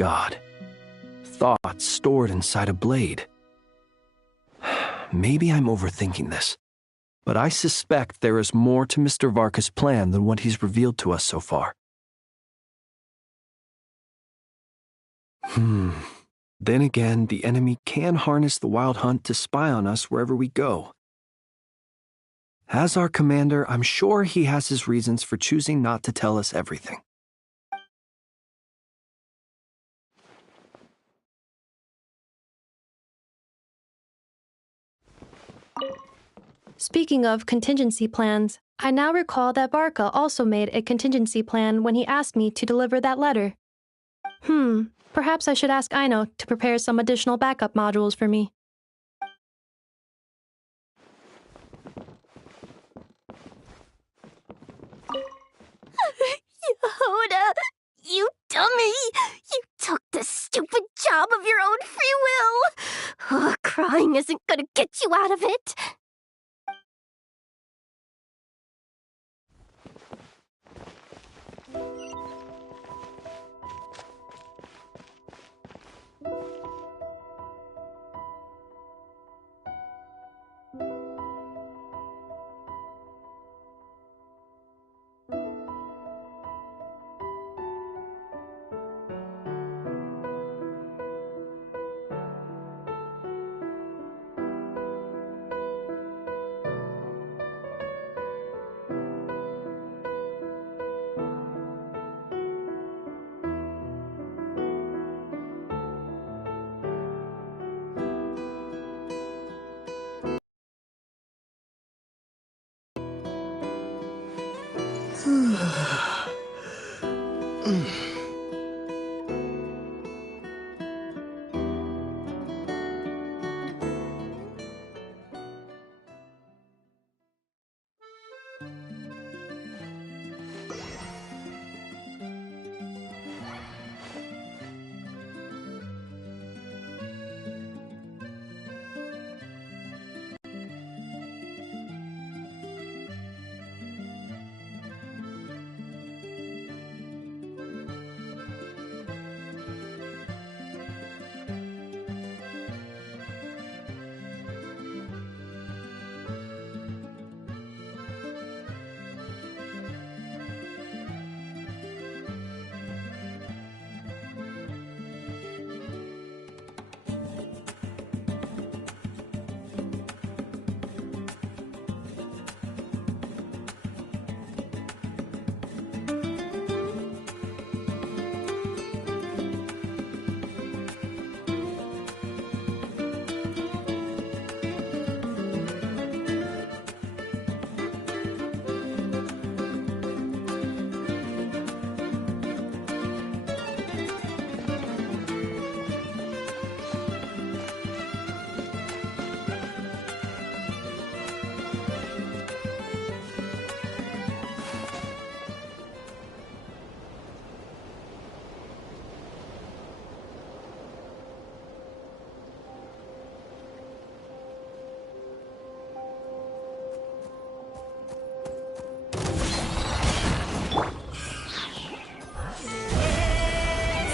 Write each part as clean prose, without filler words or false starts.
God. Thoughts stored inside a blade. Maybe I'm overthinking this, but I suspect there is more to Mr. Varka's plan than what he's revealed to us so far. Then again, the enemy can harness the Wild Hunt to spy on us wherever we go. As our commander, I'm sure he has his reasons for choosing not to tell us everything. Speaking of contingency plans, I now recall that Varka also made a contingency plan when he asked me to deliver that letter. Perhaps I should ask Aino to prepare some additional backup modules for me. Yehuda, you dummy! You took the stupid job of your own free will! Crying isn't gonna get you out of it!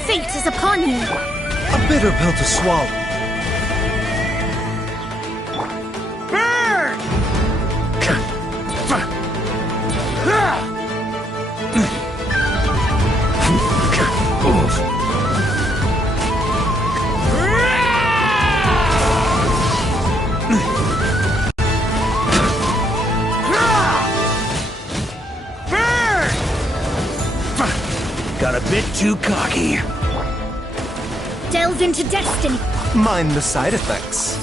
Fate is upon you! A bitter pill to swallow. Burn! Got a bit too cocky. Delve into destiny! Mind the side effects.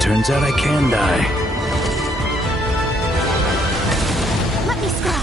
Turns out I can die. Let me scry!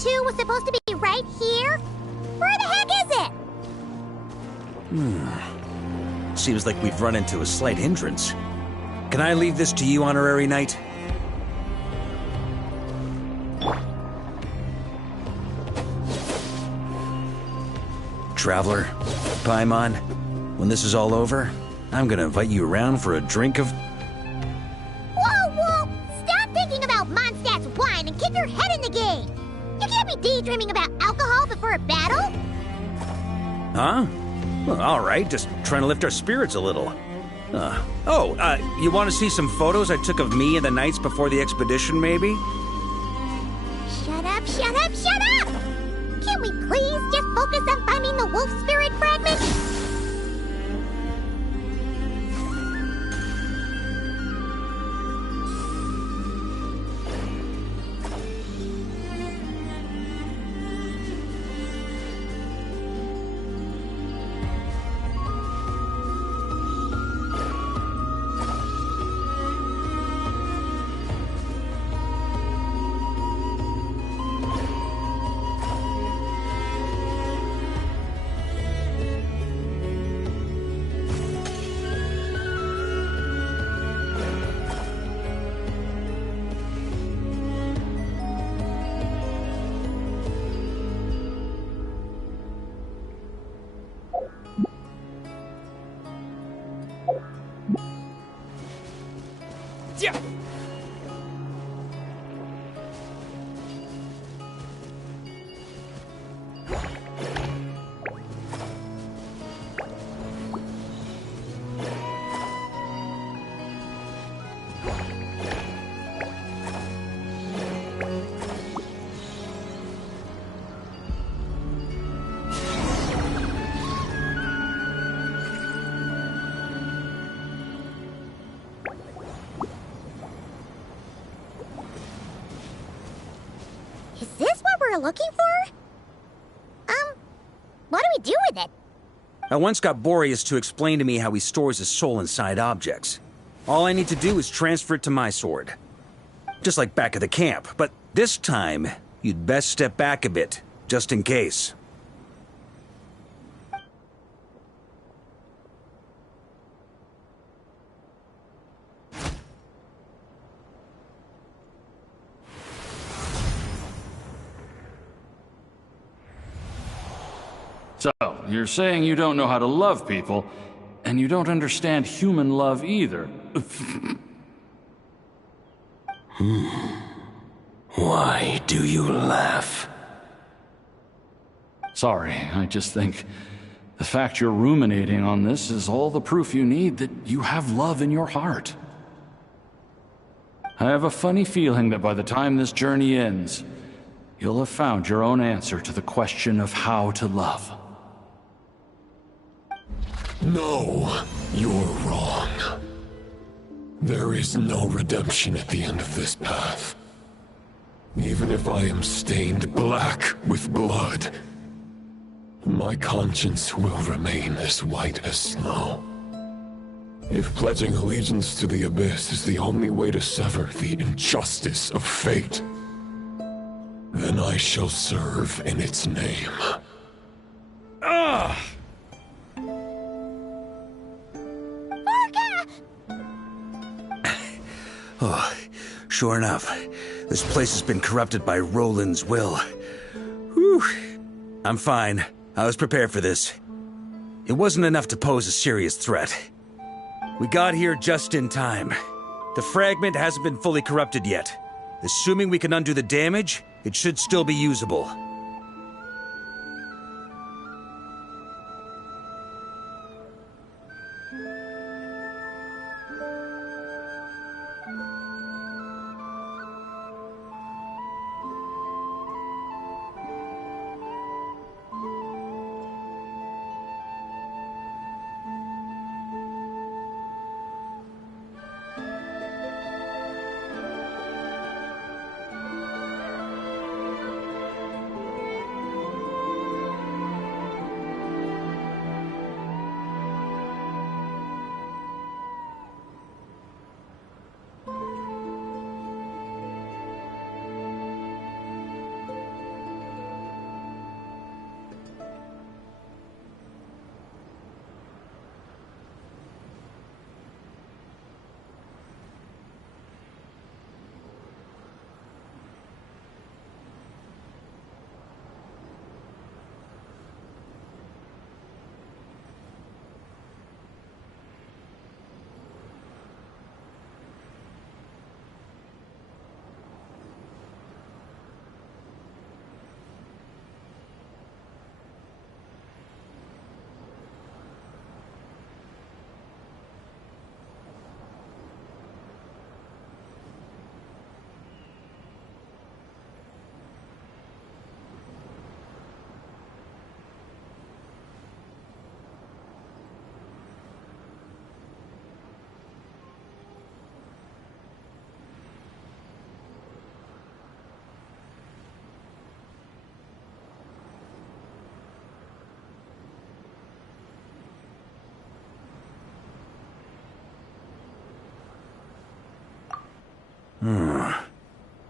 2 was supposed to be right here? Where the heck is it? Seems like we've run into a slight hindrance. Can I leave this to you, Honorary Knight? Traveler, Paimon, when this is all over, I'm gonna invite you around for a drink of... Whoa! Stop thinking about Mondstadt's wine and keep your head in the game! You can't be daydreaming about alcohol before a battle! Huh? Well, alright, just trying to lift our spirits a little. You want to see some photos I took of me and the knights before the expedition, maybe? Shut up! Can we please just focus on finding the wolf spirit fragment? Is this what we're looking for? What do we do with it? I once got Boreas to explain to me how he stores his soul inside objects. All I need to do is transfer it to my sword. Just like back at the camp, but this time, you'd best step back a bit, just in case. So, you're saying you don't know how to love people, and you don't understand human love either. Why do you laugh? Sorry, I just think the fact you're ruminating on this is all the proof you need that you have love in your heart. I have a funny feeling that by the time this journey ends, you'll have found your own answer to the question of how to love. No, you're wrong. There is no redemption at the end of this path. Even if I am stained black with blood, my conscience will remain as white as snow. If pledging allegiance to the Abyss is the only way to sever the injustice of fate, then I shall serve in its name. Oh, sure enough, this place has been corrupted by Roland's will. Whew. I'm fine. I was prepared for this. It wasn't enough to pose a serious threat. We got here just in time. The fragment hasn't been fully corrupted yet. Assuming we can undo the damage, it should still be usable.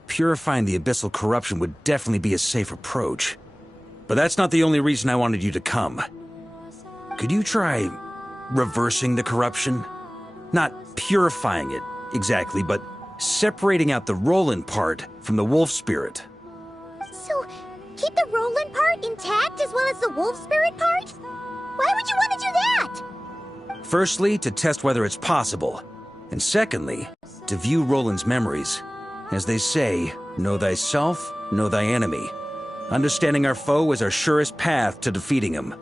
Purifying the abyssal corruption would definitely be a safe approach. But that's not the only reason I wanted you to come. Could you try reversing the corruption? Not purifying it, exactly, but separating out the Roland part from the wolf spirit. So, keep the Roland part intact as well as the wolf spirit part? Why would you want to do that? Firstly, to test whether it's possible. And secondly, to view Roland's memories. As they say, know thyself, know thy enemy. Understanding our foe is our surest path to defeating him.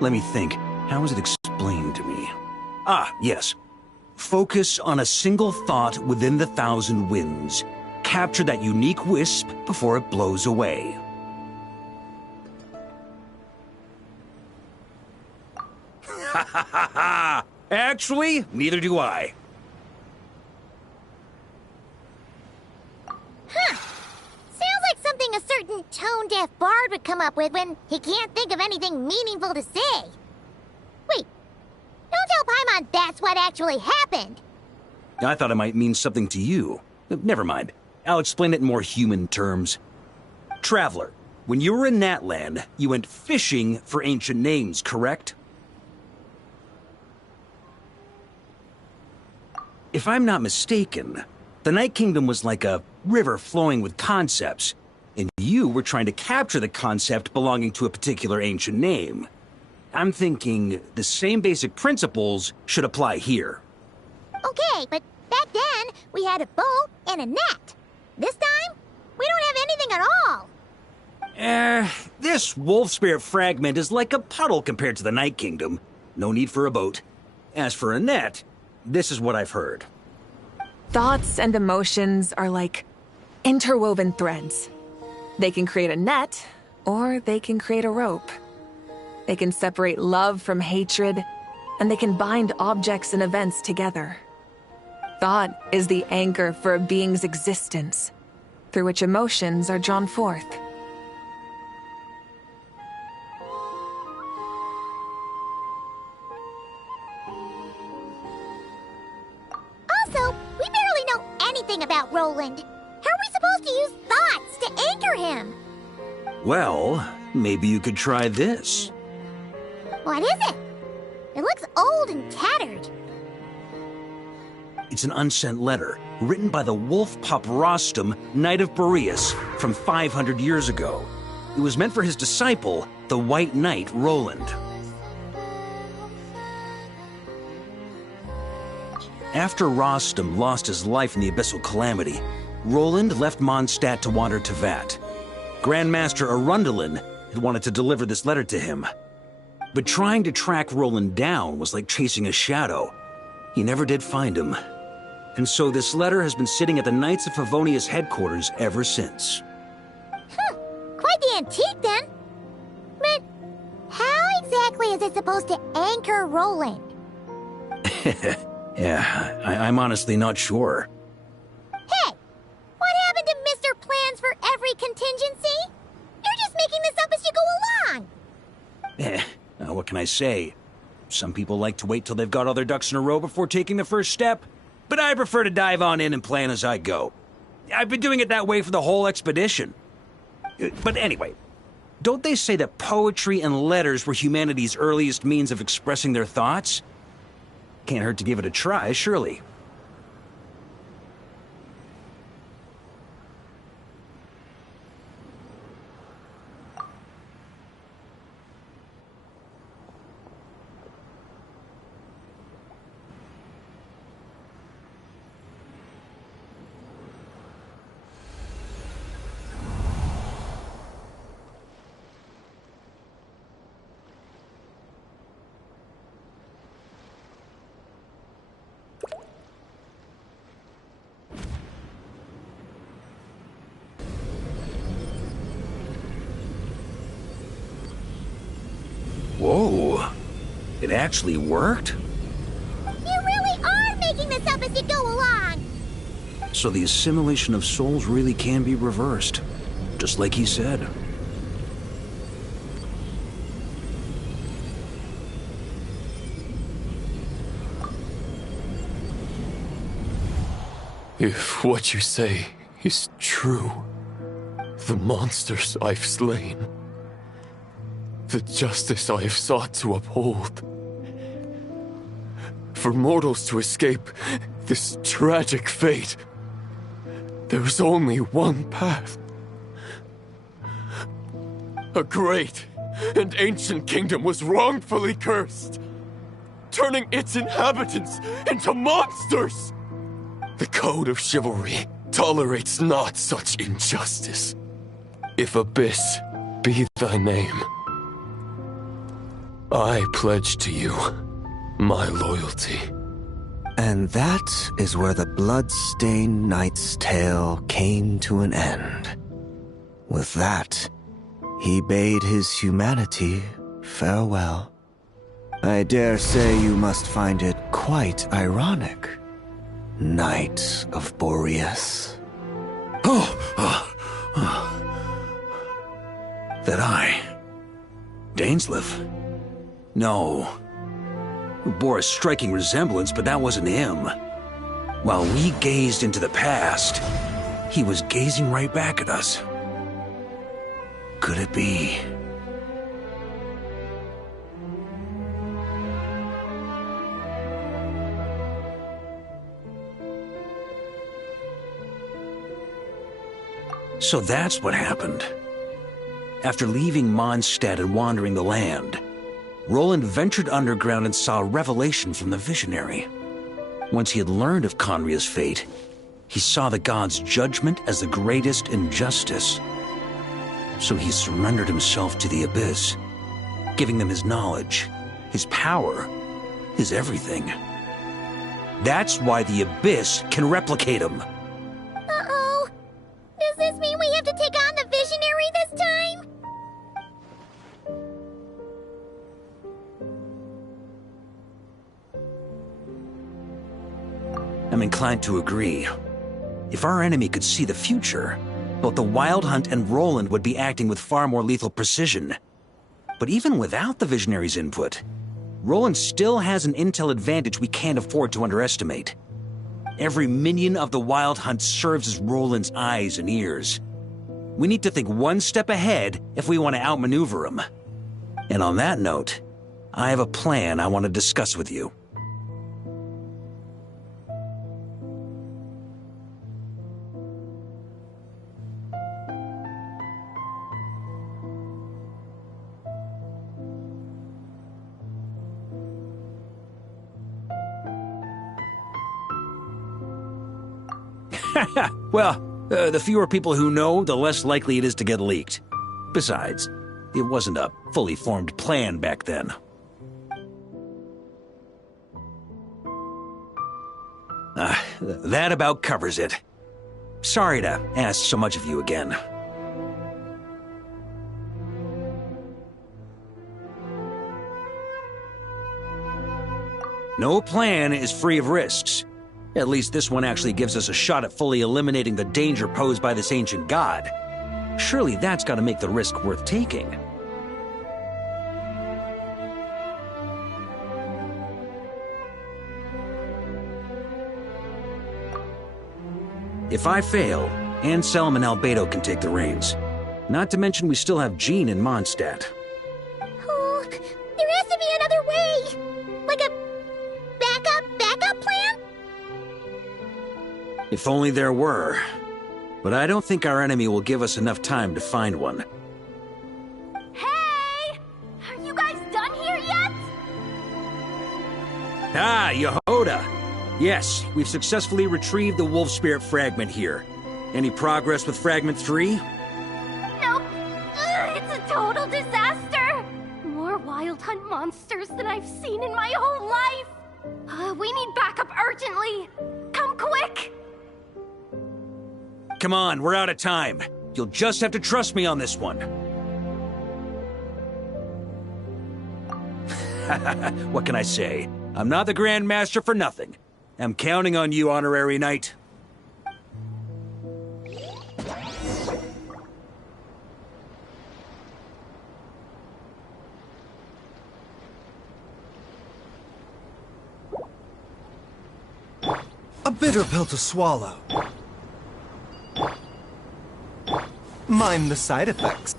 Let me think. How was it explained to me? Ah, yes. Focus on a single thought within the 1,000 winds. Capture that unique wisp before it blows away. Ha ha ha ha! Actually, neither do I. Sounds like something a certain tone-deaf bard would come up with when he can't think of anything meaningful to say. Wait, don't tell Paimon that's what actually happened. I thought it might mean something to you. Never mind. I'll explain it in more human terms. Traveler, when you were in Natland, you went fishing for ancient names, correct? If I'm not mistaken, the Night Kingdom was like a river flowing with concepts, and you were trying to capture the concept belonging to a particular ancient name. I'm thinking the same basic principles should apply here. Okay, but back then, we had a boat and a net. This time, we don't have anything at all. This wolf spirit fragment is like a puddle compared to the Night Kingdom. No need for a boat. As for a net, this is what I've heard. Thoughts and emotions are like interwoven threads. They can create a net, or they can create a rope. They can separate love from hatred, and they can bind objects and events together. Thought is the anchor for a being's existence, through which emotions are drawn forth. Also, we barely know anything about Roland. How are we supposed to use thoughts to anchor him? Well, maybe you could try this. What is it? It looks old and tattered. It's an unsent letter, written by the wolf pup Rostam, Knight of Boreas, from 500 years ago. It was meant for his disciple, the White Knight Roland. After Rostam lost his life in the Abyssal Calamity, Roland left Mondstadt to wander to Vat. Grandmaster Arundelen had wanted to deliver this letter to him. But trying to track Roland down was like chasing a shadow. He never did find him. And so this letter has been sitting at the Knights of Favonia's headquarters ever since. Quite the antique then. But how exactly is it supposed to anchor Roland? Yeah, I'm honestly not sure. Hey, what happened to Mr. Plans for every contingency? You're just making this up as you go along. What can I say? Some people like to wait till they've got all their ducks in a row before taking the first step, but I prefer to dive on in and plan as I go. I've been doing it that way for the whole expedition. But anyway, don't they say that poetry and letters were humanity's earliest means of expressing their thoughts? Can't hurt to give it a try, surely. Whoa. It actually worked? You really are making this up as you go along! So the assimilation of souls really can be reversed. Just like he said. If what you say is true, the monsters I've slain, the justice I have sought to uphold, for mortals to escape this tragic fate, there is only one path. A great and ancient kingdom was wrongfully cursed, turning its inhabitants into monsters! The code of chivalry tolerates not such injustice. If Abyss be thy name, I pledge to you my loyalty. And that is where the blood-stained knight's tale came to an end. With that, he bade his humanity farewell. I dare say you must find it quite ironic, Knight of Boreas. That I... Dainsleif? No. We bore a striking resemblance, but that wasn't him. While we gazed into the past, he was gazing right back at us. Could it be? So that's what happened. After leaving Mondstadt and wandering the land, Roland ventured underground and saw a revelation from the Visionary. Once he had learned of Conria's fate, he saw the gods' judgment as the greatest injustice. So he surrendered himself to the Abyss, giving them his knowledge, his power, his everything. That's why the Abyss can replicate him. Uh-oh. Does this mean we have to take on the Visionary this time? I'm inclined to agree. If our enemy could see the future, both the Wild Hunt and Roland would be acting with far more lethal precision. But even without the Visionary's input, Roland still has an intel advantage we can't afford to underestimate. Every minion of the Wild Hunt serves as Roland's eyes and ears. We need to think one step ahead if we want to outmaneuver him. And on that note, I have a plan I want to discuss with you. Well, the fewer people who know, the less likely it is to get leaked. Besides, it wasn't a fully formed plan back then. That about covers it. Sorry to ask so much of you again. No plan is free of risks. At least this one actually gives us a shot at fully eliminating the danger posed by this ancient god. Surely that's got to make the risk worth taking. If I fail, Anselm and Albedo can take the reins. Not to mention we still have Jean in Mondstadt. Oh, there has to be another way! Like a backup plan? If only there were. But I don't think our enemy will give us enough time to find one. Hey! Are you guys done here yet? Ah, Yehoda! Yes, we've successfully retrieved the Wolf Spirit fragment here. Any progress with Fragment 3? Nope. It's a total disaster! More Wild Hunt monsters than I've seen in my whole life! We need backup urgently! Come quick! Come on, we're out of time. You'll just have to trust me on this one. What can I say? I'm not the Grand Master for nothing. I'm counting on you, Honorary Knight. A bitter pill to swallow. Mind the side effects.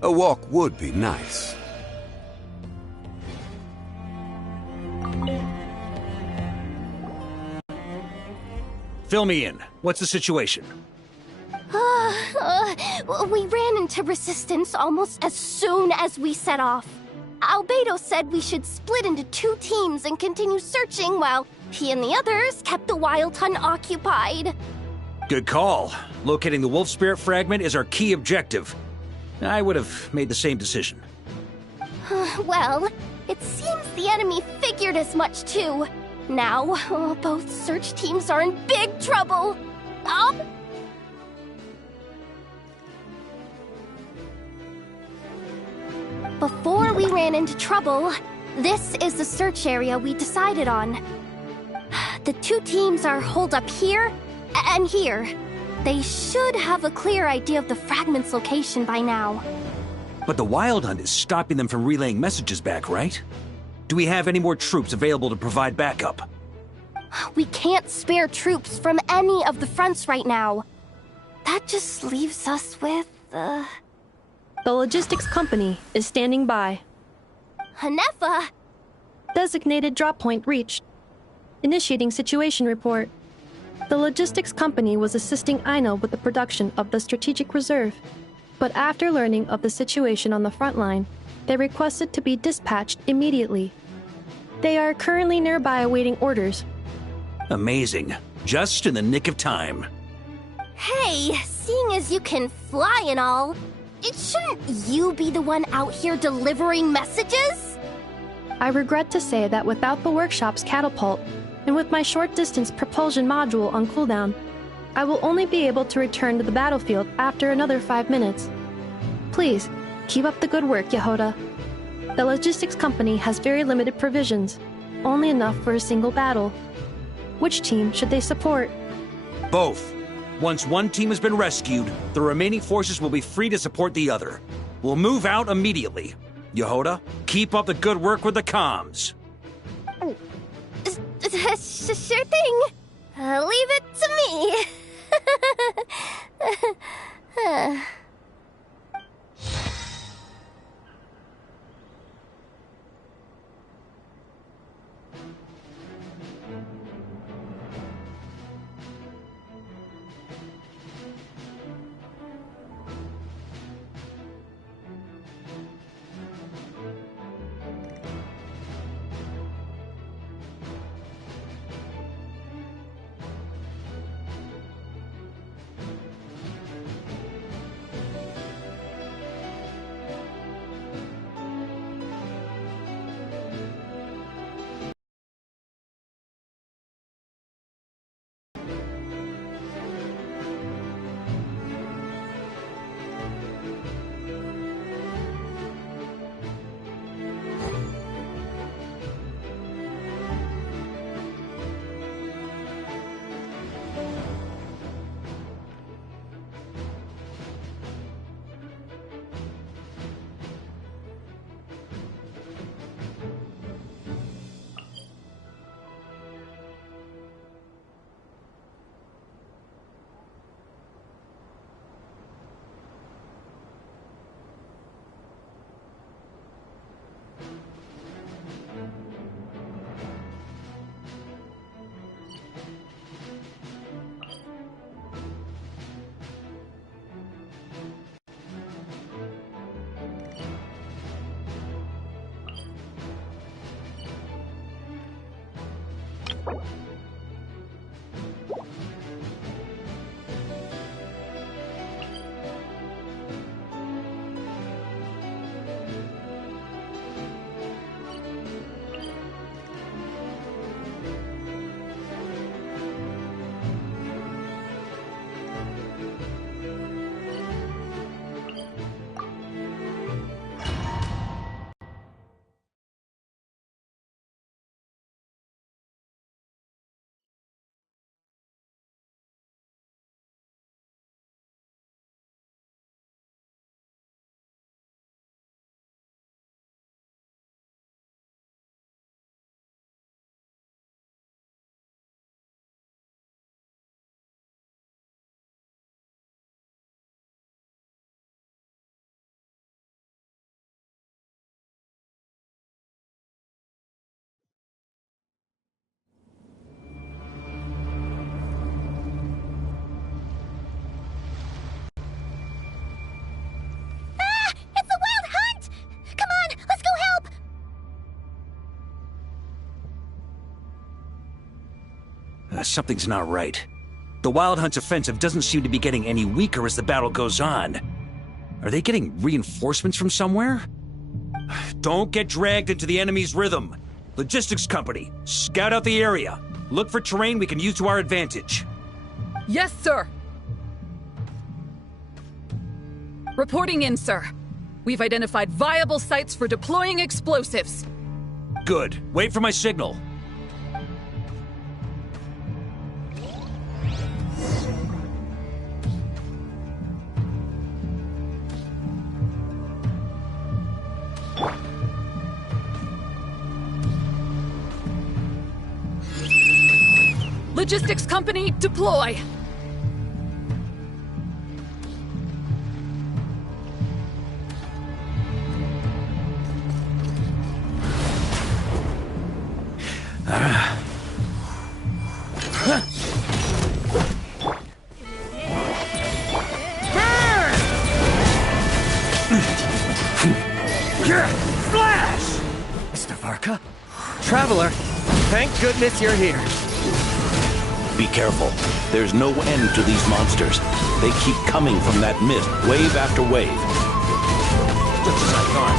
A walk would be nice. Fill me in. What's the situation? We ran into resistance almost as soon as we set off. Albedo said we should split into 2 teams and continue searching while he and the others kept the Wild Hunt occupied. Good call. Locating the Wolf Spirit fragment is our key objective. I would have made the same decision. Well, it seems the enemy figured as much too. Now, both search teams are in big trouble. Before we ran into trouble, this is the search area we decided on. The 2 teams are holed up here and here. They should have a clear idea of the fragment's location by now. But the Wild Hunt is stopping them from relaying messages back, right? Do we have any more troops available to provide backup? We can't spare troops from any of the fronts right now. That just leaves us with, The logistics company is standing by. Hanefa! Designated drop point reached. Initiating situation report. The logistics company was assisting Aino with the production of the strategic reserve. But after learning of the situation on the front line, they requested to be dispatched immediately. They are currently nearby awaiting orders. Amazing. Just in the nick of time. Hey, seeing as you can fly and all, shouldn't you be the one out here delivering messages? I regret to say that without the workshop's catapult, and with my short-distance propulsion module on cooldown, I will only be able to return to the battlefield after another 5 minutes. Please, keep up the good work, Yehoda. The logistics company has very limited provisions, only enough for a single battle. Which team should they support? Both. Once one team has been rescued, the remaining forces will be free to support the other. We'll move out immediately. Yehoda, keep up the good work with the comms. Sure thing. Leave it to me. Something's not right. The Wild Hunt's offensive doesn't seem to be getting any weaker as the battle goes on. Are they getting reinforcements from somewhere? Don't get dragged into the enemy's rhythm. Logistics company, scout out the area. Look for terrain we can use to our advantage. Yes, sir. Reporting in, sir. We've identified viable sites for deploying explosives. Good. Wait for my signal. Logistics company, deploy! Flash! Mr. Varka? Traveler, thank goodness you're here. Be careful. There's no end to these monsters. They keep coming from that mist, wave after wave. Just as I thought.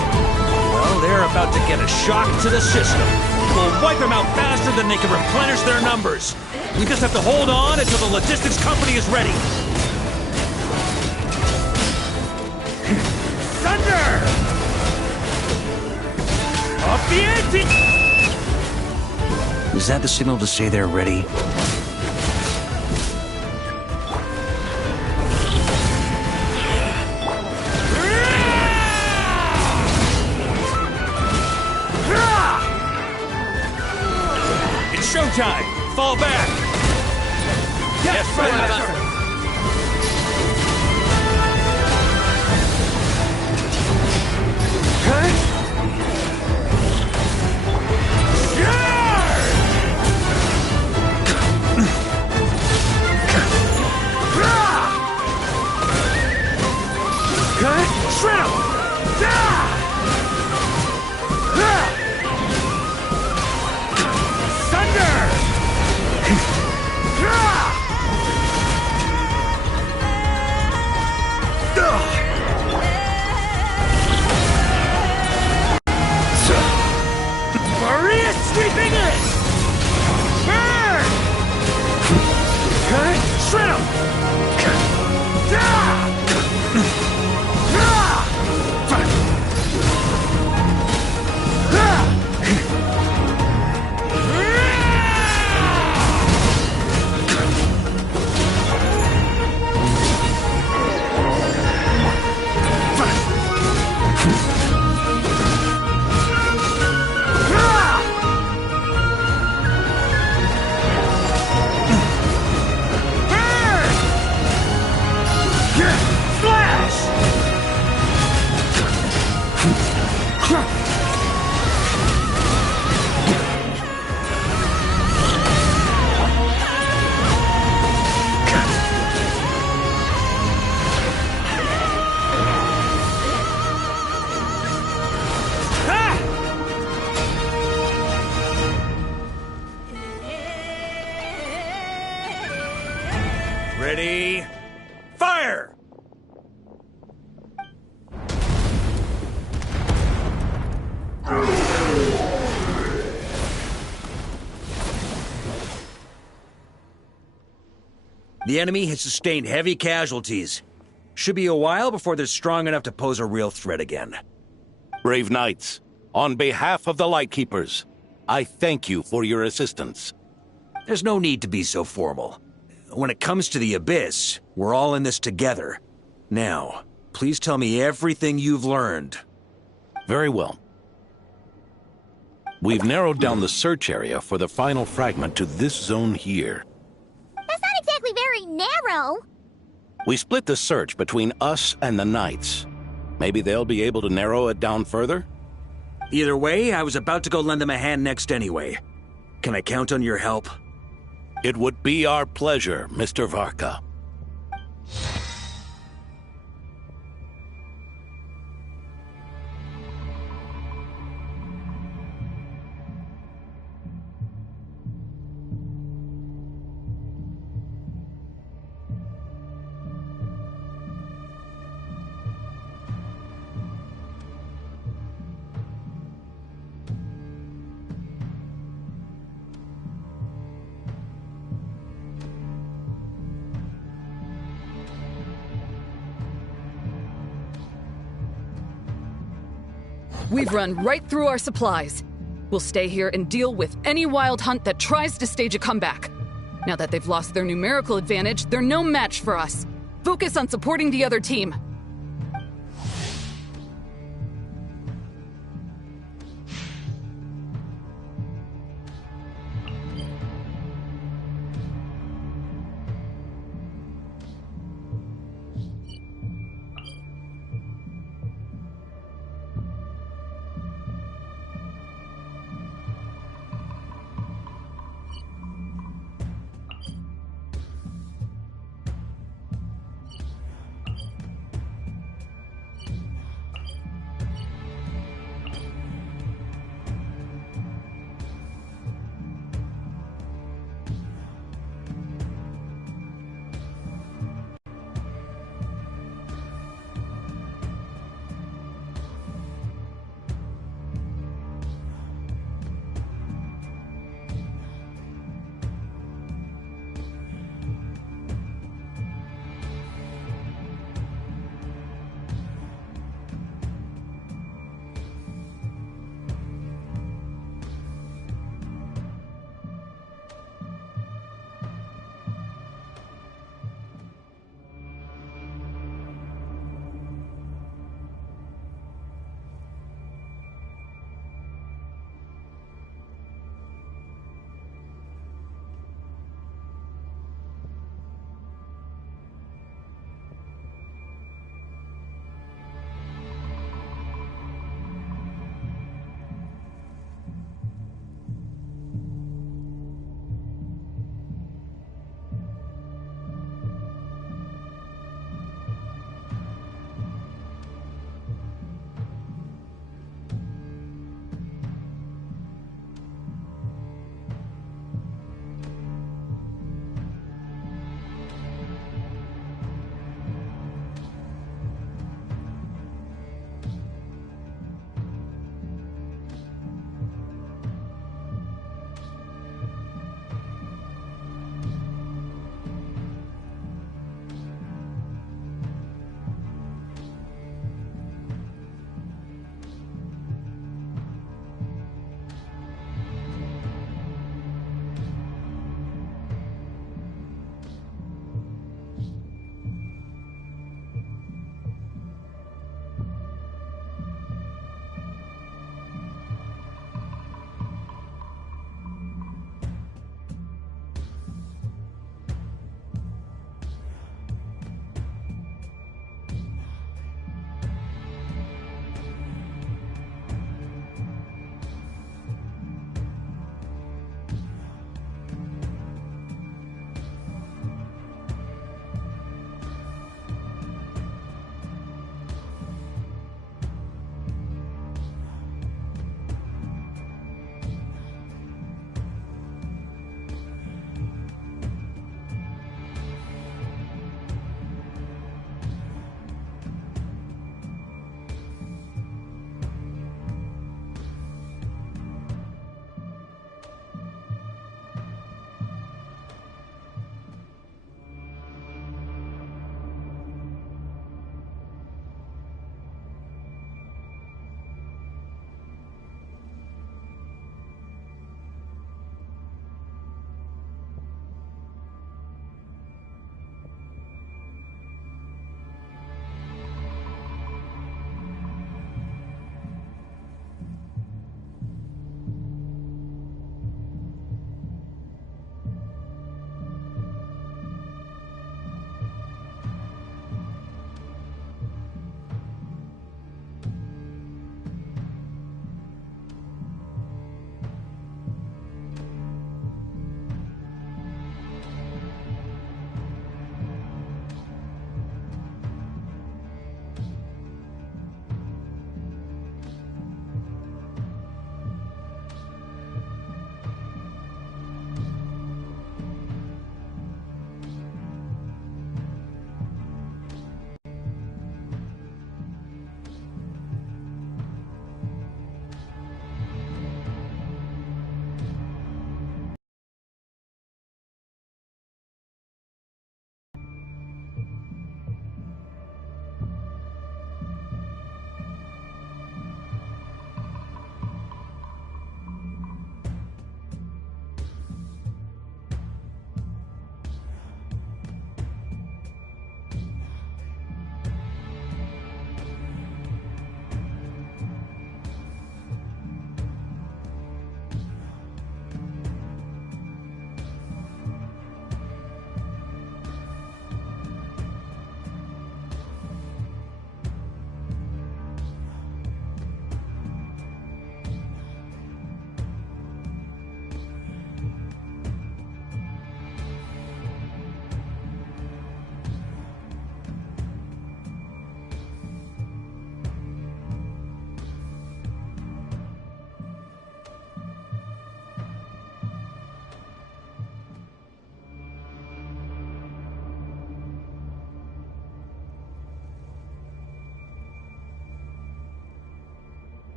Well, they're about to get a shock to the system. We'll wipe them out faster than they can replenish their numbers. We just have to hold on until the logistics company is ready. Thunder! Up the ante! Is that the signal to say they're ready? Showtime! Fall back! Yes, Master! Shred him! Sweeping in! Burn! Shred him! Ready? Fire! The enemy has sustained heavy casualties. Should be a while before they're strong enough to pose a real threat again. Brave knights, on behalf of the Lightkeepers, I thank you for your assistance. There's no need to be so formal. When it comes to the Abyss, we're all in this together. Now, please tell me everything you've learned. Very well. We've narrowed down the search area for the final fragment to this zone here. That's not exactly very narrow. We split the search between us and the Knights. Maybe they'll be able to narrow it down further? Either way, I was about to go lend them a hand next anyway. Can I count on your help? It would be our pleasure, Mr. Varka. We've run right through our supplies. We'll stay here and deal with any wild hunt that tries to stage a comeback. Now that they've lost their numerical advantage, they're no match for us. Focus on supporting the other team.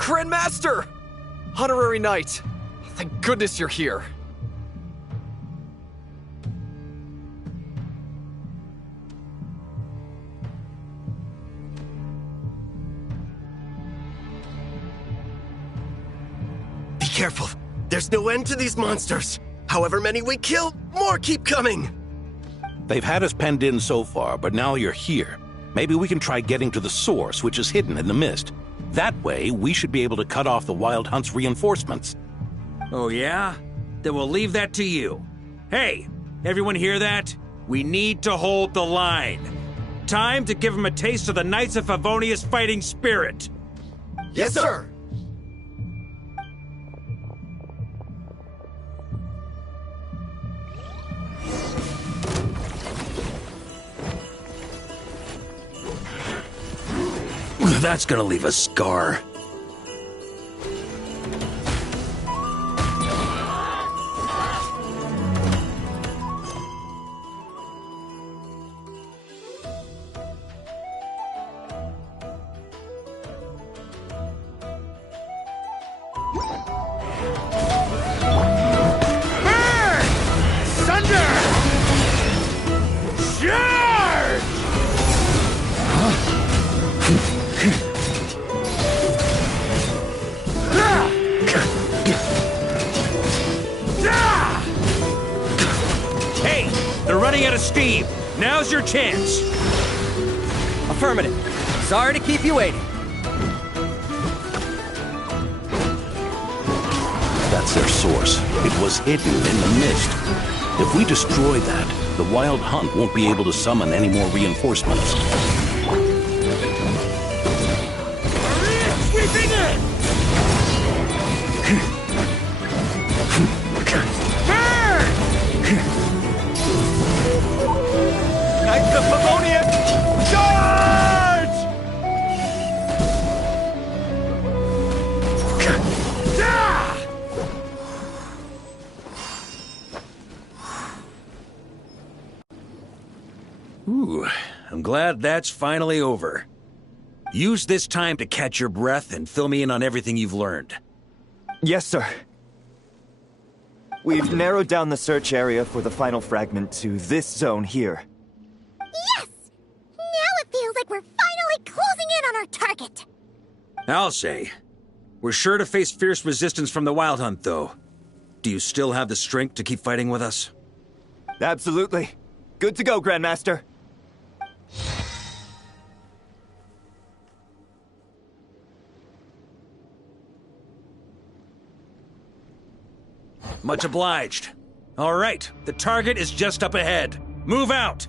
Grandmaster! Honorary Knight! Thank goodness you're here. Be careful. There's no end to these monsters. However many we kill, more keep coming. They've had us penned in so far, but now you're here. Maybe we can try getting to the source, which is hidden in the mist. That way, we should be able to cut off the Wild Hunt's reinforcements. Oh yeah? Then we'll leave that to you. Hey, everyone hear that? We need to hold the line. Time to give them a taste of the Knights of Favonius fighting spirit. Yes, sir! That's gonna leave a scar. Steve, now's your chance. Affirmative. Sorry to keep you waiting. That's their source. It was hidden in the mist. If we destroy that, the Wild Hunt won't be able to summon any more reinforcements. Sweeping in! Knights of Favonius, charge! Ooh, I'm glad that's finally over. Use this time to catch your breath and fill me in on everything you've learned. Yes, sir. We've narrowed down the search area for the final fragment to this zone here. Yes! Now it feels like we're finally closing in on our target. I'll say. We're sure to face fierce resistance from the Wild Hunt, though. Do you still have the strength to keep fighting with us? Absolutely. Good to go, Grandmaster. Much obliged. All right, the target is just up ahead. Move out!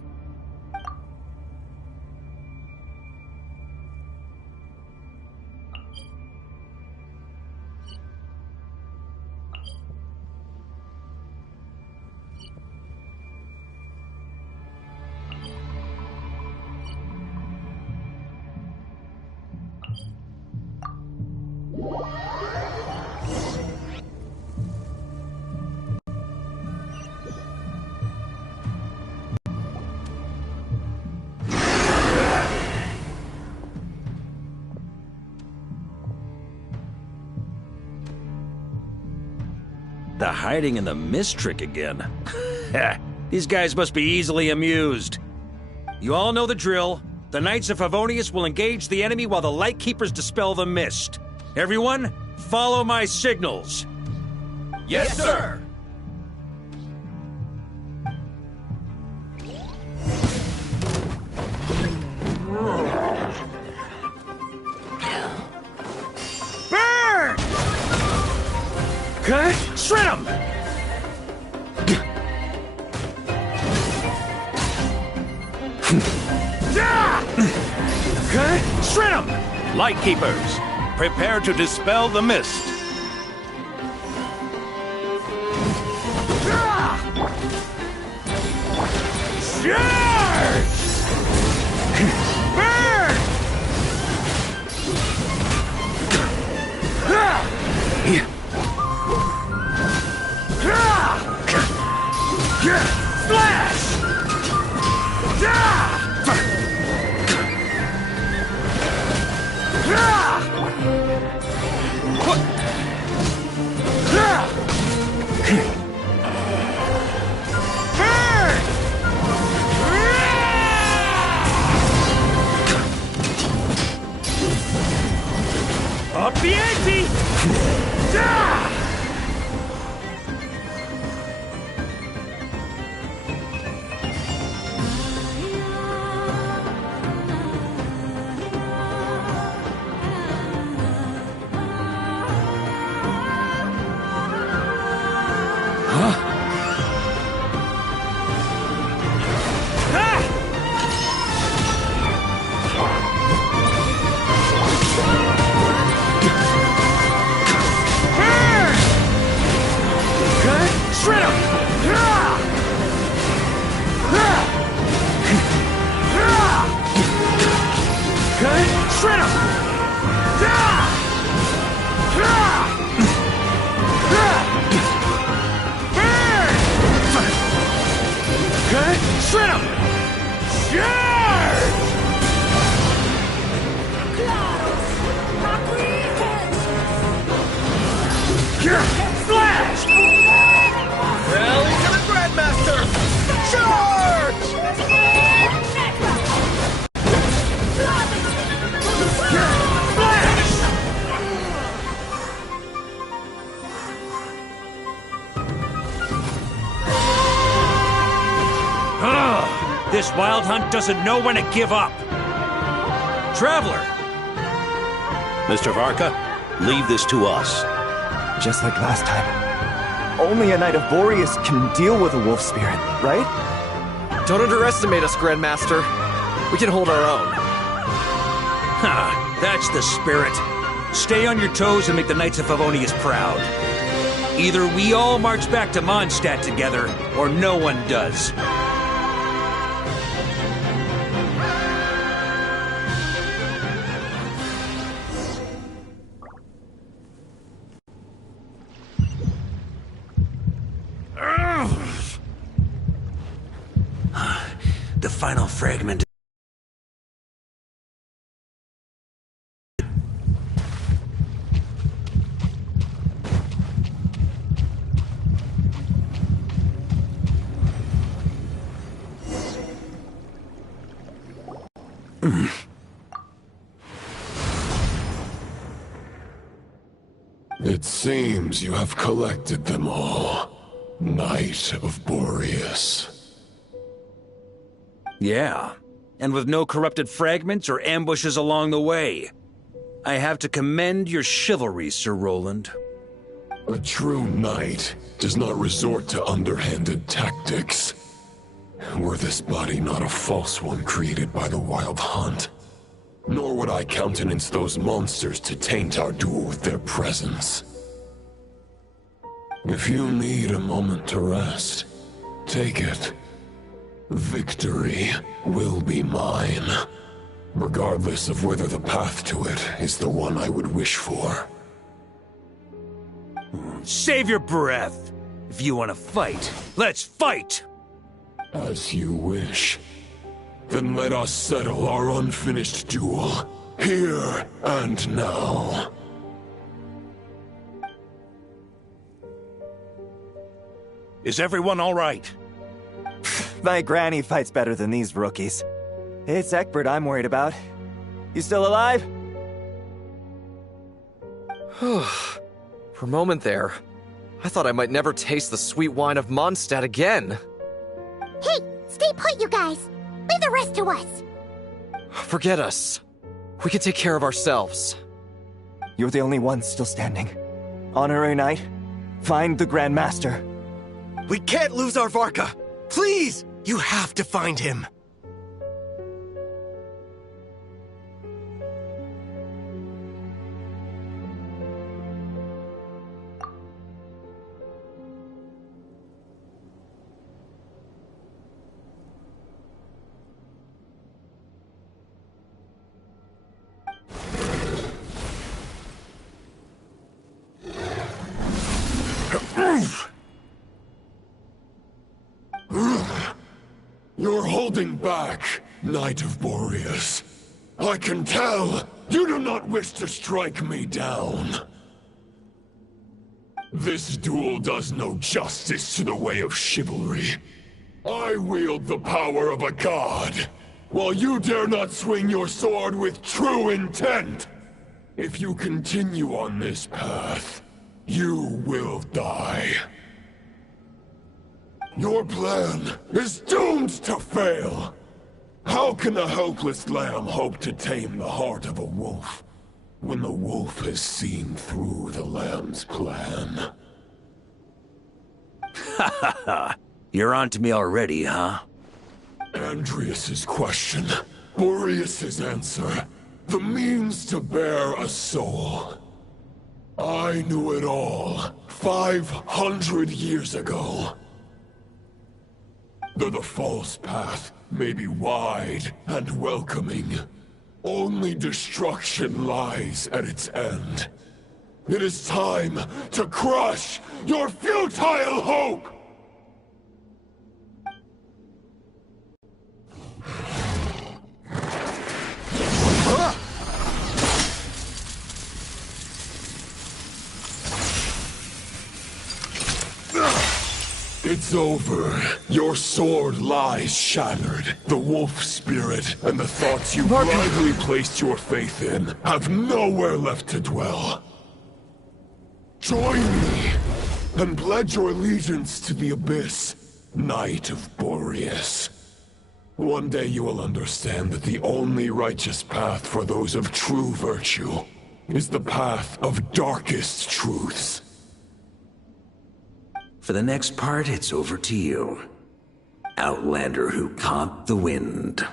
The hiding in the mist trick again. These guys must be easily amused. You all know the drill. The Knights of Favonius will engage the enemy while the Lightkeepers dispel the mist. Everyone, follow my signals. Yes, sir! Burn! Okay, shred 'em! Okay, shred 'em! Lightkeepers, prepare to dispel the mist. Charge! Burn! Slash! This Wild Hunt doesn't know when to give up! Traveler! Mr. Varka, leave this to us. Just like last time. Only a Knight of Boreas can deal with a wolf spirit, right? Don't underestimate us, Grandmaster. We can hold our own. Ha! That's the spirit. Stay on your toes and make the Knights of Favonius proud. Either we all march back to Mondstadt together, or no one does. The final fragment. It seems you have collected them all, Knight of Boreas. Yeah, and with no corrupted fragments or ambushes along the way. I have to commend your chivalry, Sir Roland. A true knight does not resort to underhanded tactics. Were this body not a false one created by the Wild Hunt, nor would I countenance those monsters to taint our duel with their presence. If you need a moment to rest, take it. Victory will be mine, regardless of whether the path to it is the one I would wish for. Save your breath! If you want to fight, let's fight! As you wish. Then let us settle our unfinished duel, here and now. Is everyone all right? My granny fights better than these rookies. It's Egbert I'm worried about. You still alive? For a moment there, I thought I might never taste the sweet wine of Mondstadt again. Hey, stay put, you guys. Leave the rest to us. Forget us. We can take care of ourselves. You're the only one still standing. Honorary Knight, find the Grand Master. We can't lose our Varka! Please! You have to find him! You're holding back, Knight of Boreas. I can tell you do not wish to strike me down. This duel does no justice to the way of chivalry. I wield the power of a god, while you dare not swing your sword with true intent. If you continue on this path, you will die. Your plan is doomed to fail! How can a helpless lamb hope to tame the heart of a wolf, when the wolf has seen through the lamb's plan? Ha ha ha! You're on to me already, huh? Andreas's question, Boreas's answer, the means to bear a soul. I knew it all 500 years ago. Though the false path may be wide and welcoming, only destruction lies at its end. It is time to crush your futile hope! It's over. Your sword lies shattered. The wolf spirit and the thoughts you blindly placed your faith in have nowhere left to dwell. Join me and pledge your allegiance to the abyss, Knight of Boreas. One day you will understand that the only righteous path for those of true virtue is the path of darkest truths. For the next part, it's over to you. Outlander who caught the wind.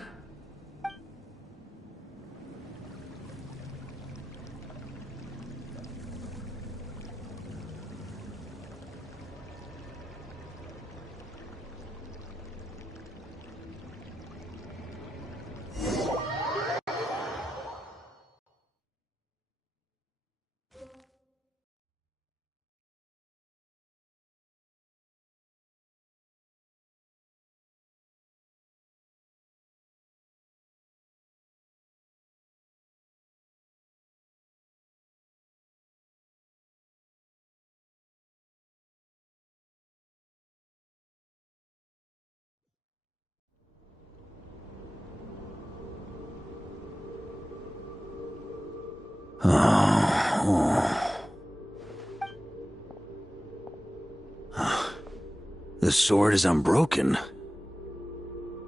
The sword is unbroken,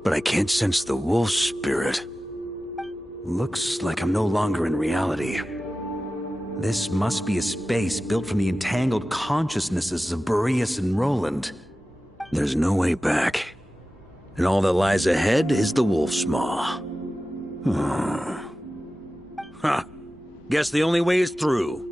but I can't sense the wolf spirit. Looks like I'm no longer in reality. This must be a space built from the entangled consciousnesses of Boreas and Roland. There's no way back. And all that lies ahead is the wolf's maw. Huh. Guess the only way is through.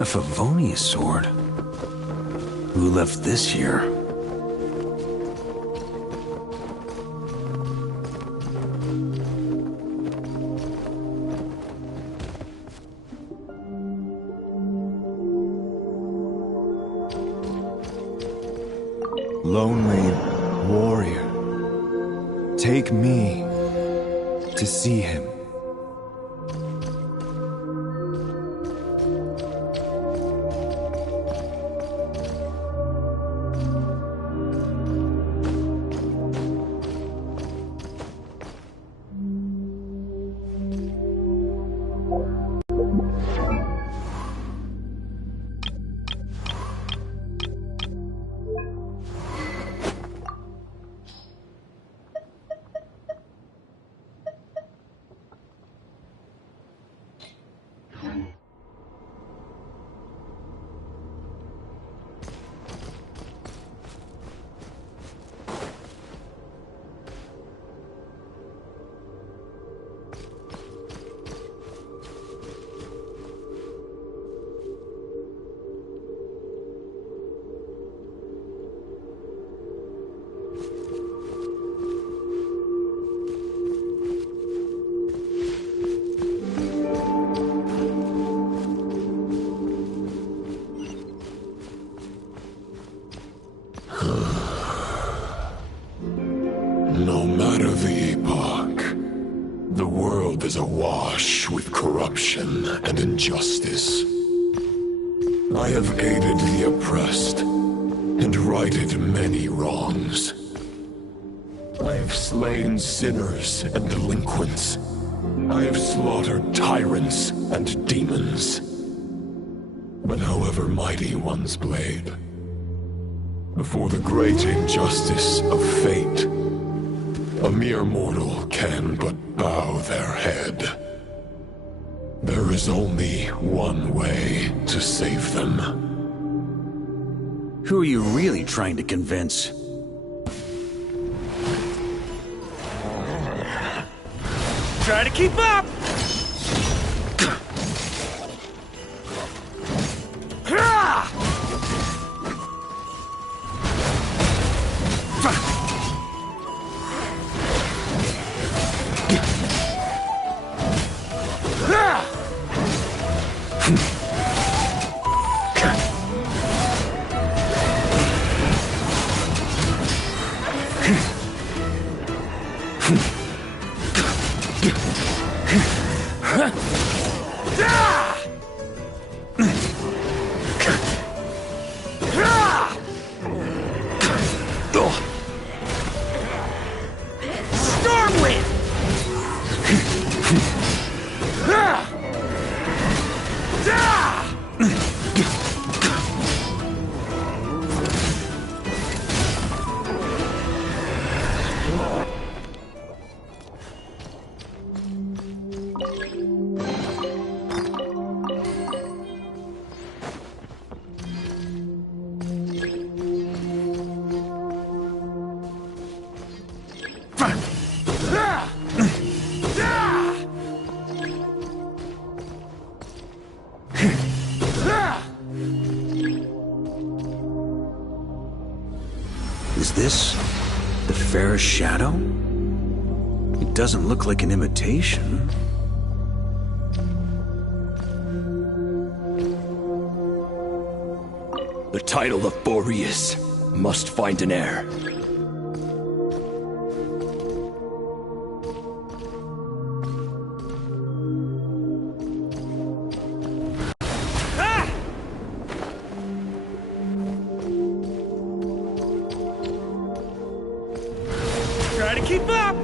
A Favonius sword? Who left this here? Lonely warrior, take me to see him. No matter the epoch, the world is awash with corruption and injustice. I have aided the oppressed and righted many wrongs. I have slain sinners and delinquents. I have slaughtered tyrants and demons. But however mighty one's blade, before the great injustice of fate, a mere mortal can but bow their head. There is only one way to save them. Who are you really trying to convince? Try to keep up! Is this the fairest shadow? It doesn't look like an imitation. The title of Boreas must find an heir. Try to keep up!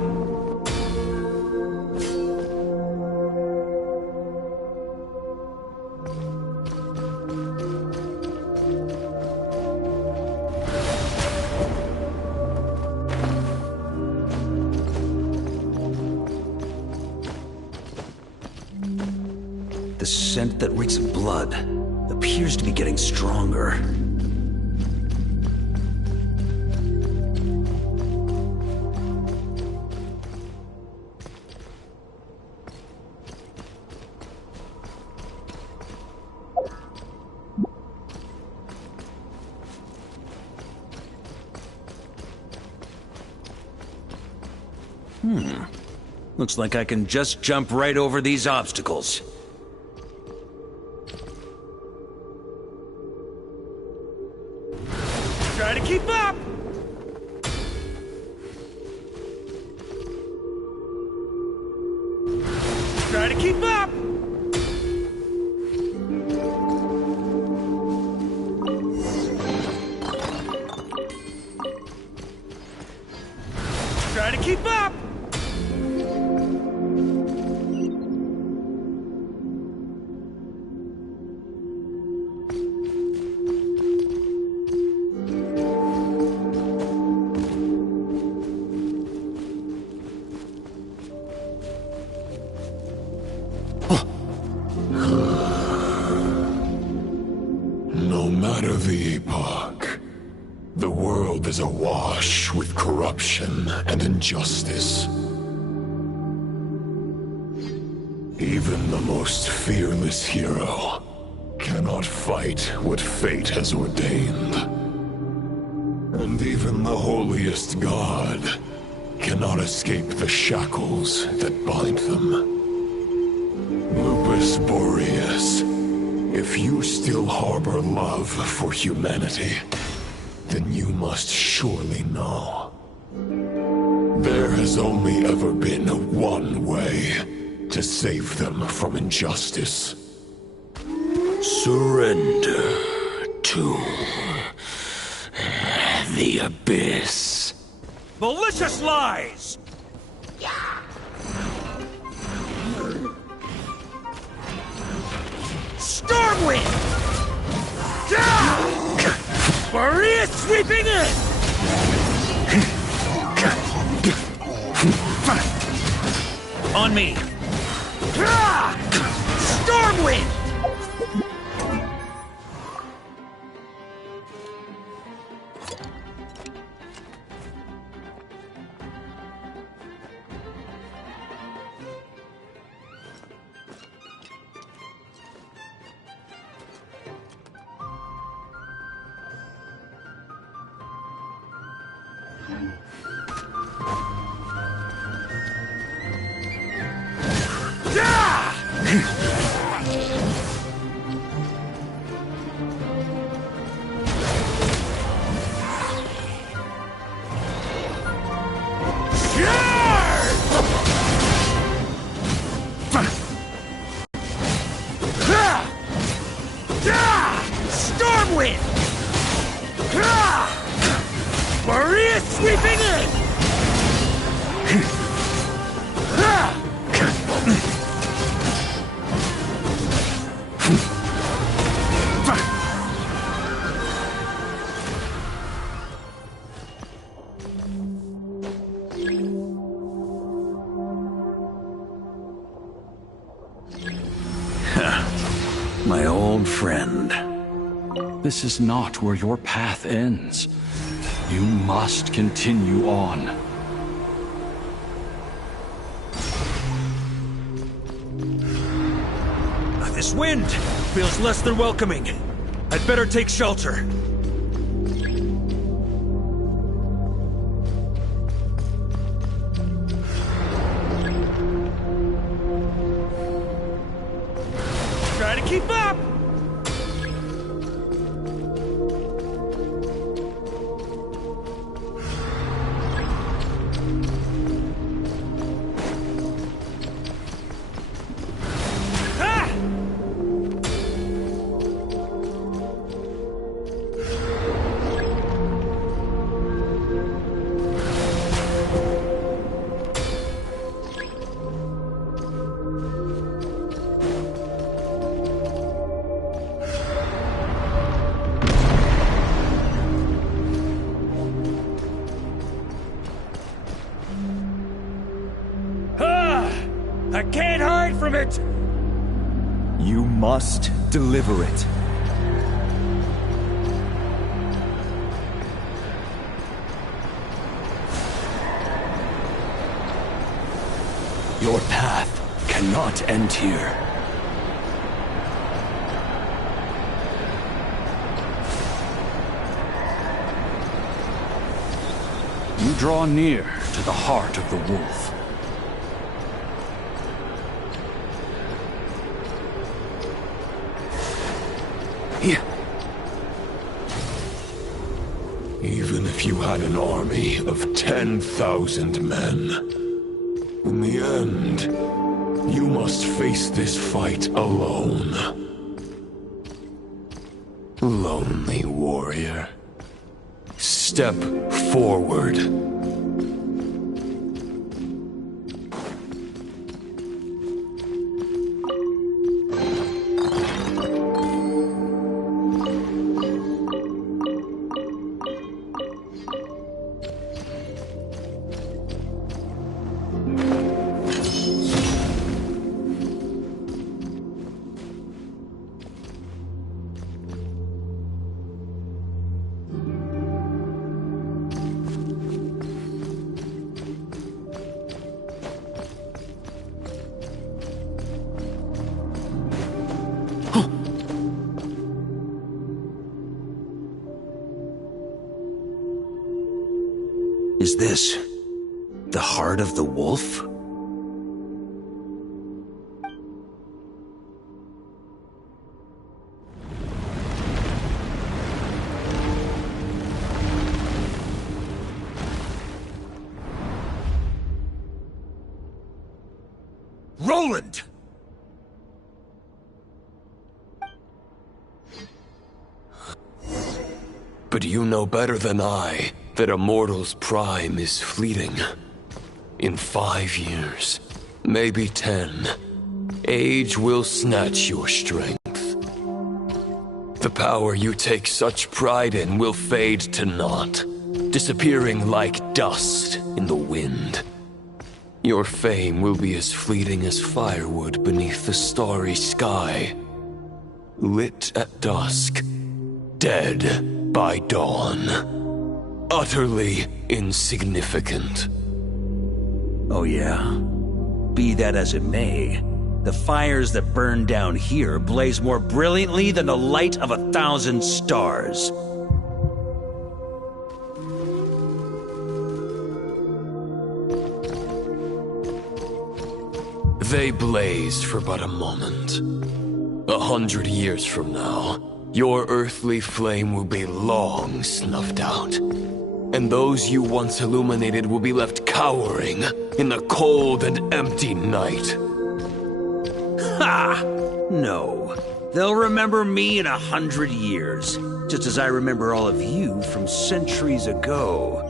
scent that reeks of blood appears to be getting stronger. Looks like I can just jump right over these obstacles. Try to keep up! Try to keep up! Try to keep up! No matter the epoch, the world is awash with corruption and injustice. Even the most fearless hero cannot fight what fate has ordained. And even the holiest god cannot escape the shackles that bind them. Lupus Boreas, if you still harbor love for humanity, then you must surely know. There has only ever been one way to save them from injustice. Surrender to the abyss. Malicious lies! Stormwind! Maria sweeping in! On me! Stormwind! Stormwind! Maria sweeping in! My old friend. This is not where your path ends. You must continue on. This wind feels less than welcoming. I'd better take shelter. Try to keep up! must deliver it. Your path cannot end here. You draw near to the heart of the wolf. Here. Even if you had an army of 10,000 men, in the end, you must face this fight alone. Lonely warrior. Step forward. Is this the heart of the wolf? Roland! But you know better than I that a mortal's prime is fleeting. In 5 years, maybe 10, age will snatch your strength. The power you take such pride in will fade to naught, disappearing like dust in the wind. Your fame will be as fleeting as firewood beneath the starry sky, lit at dusk, dead by dawn. Utterly insignificant. Oh yeah? Be that as it may, the fires that burn down here blaze more brilliantly than the light of 1,000 stars. They blaze for but a moment. 100 years from now, your earthly flame will be long snuffed out. And those you once illuminated will be left cowering in the cold and empty night. Ha! No. They'll remember me in 100 years, just as I remember all of you from centuries ago.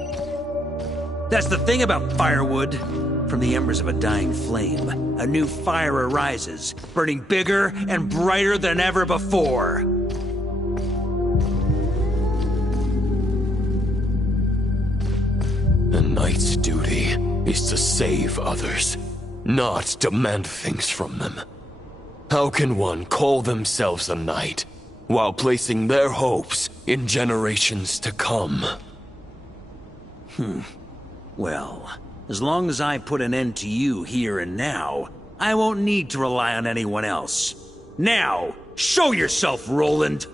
That's the thing about firewood. From the embers of a dying flame, a new fire arises, burning bigger and brighter than ever before. A knight's duty is to save others, not demand things from them. How can one call themselves a knight while placing their hopes in generations to come? Well, as long as I put an end to you here and now, I won't need to rely on anyone else. Now, show yourself, Roland!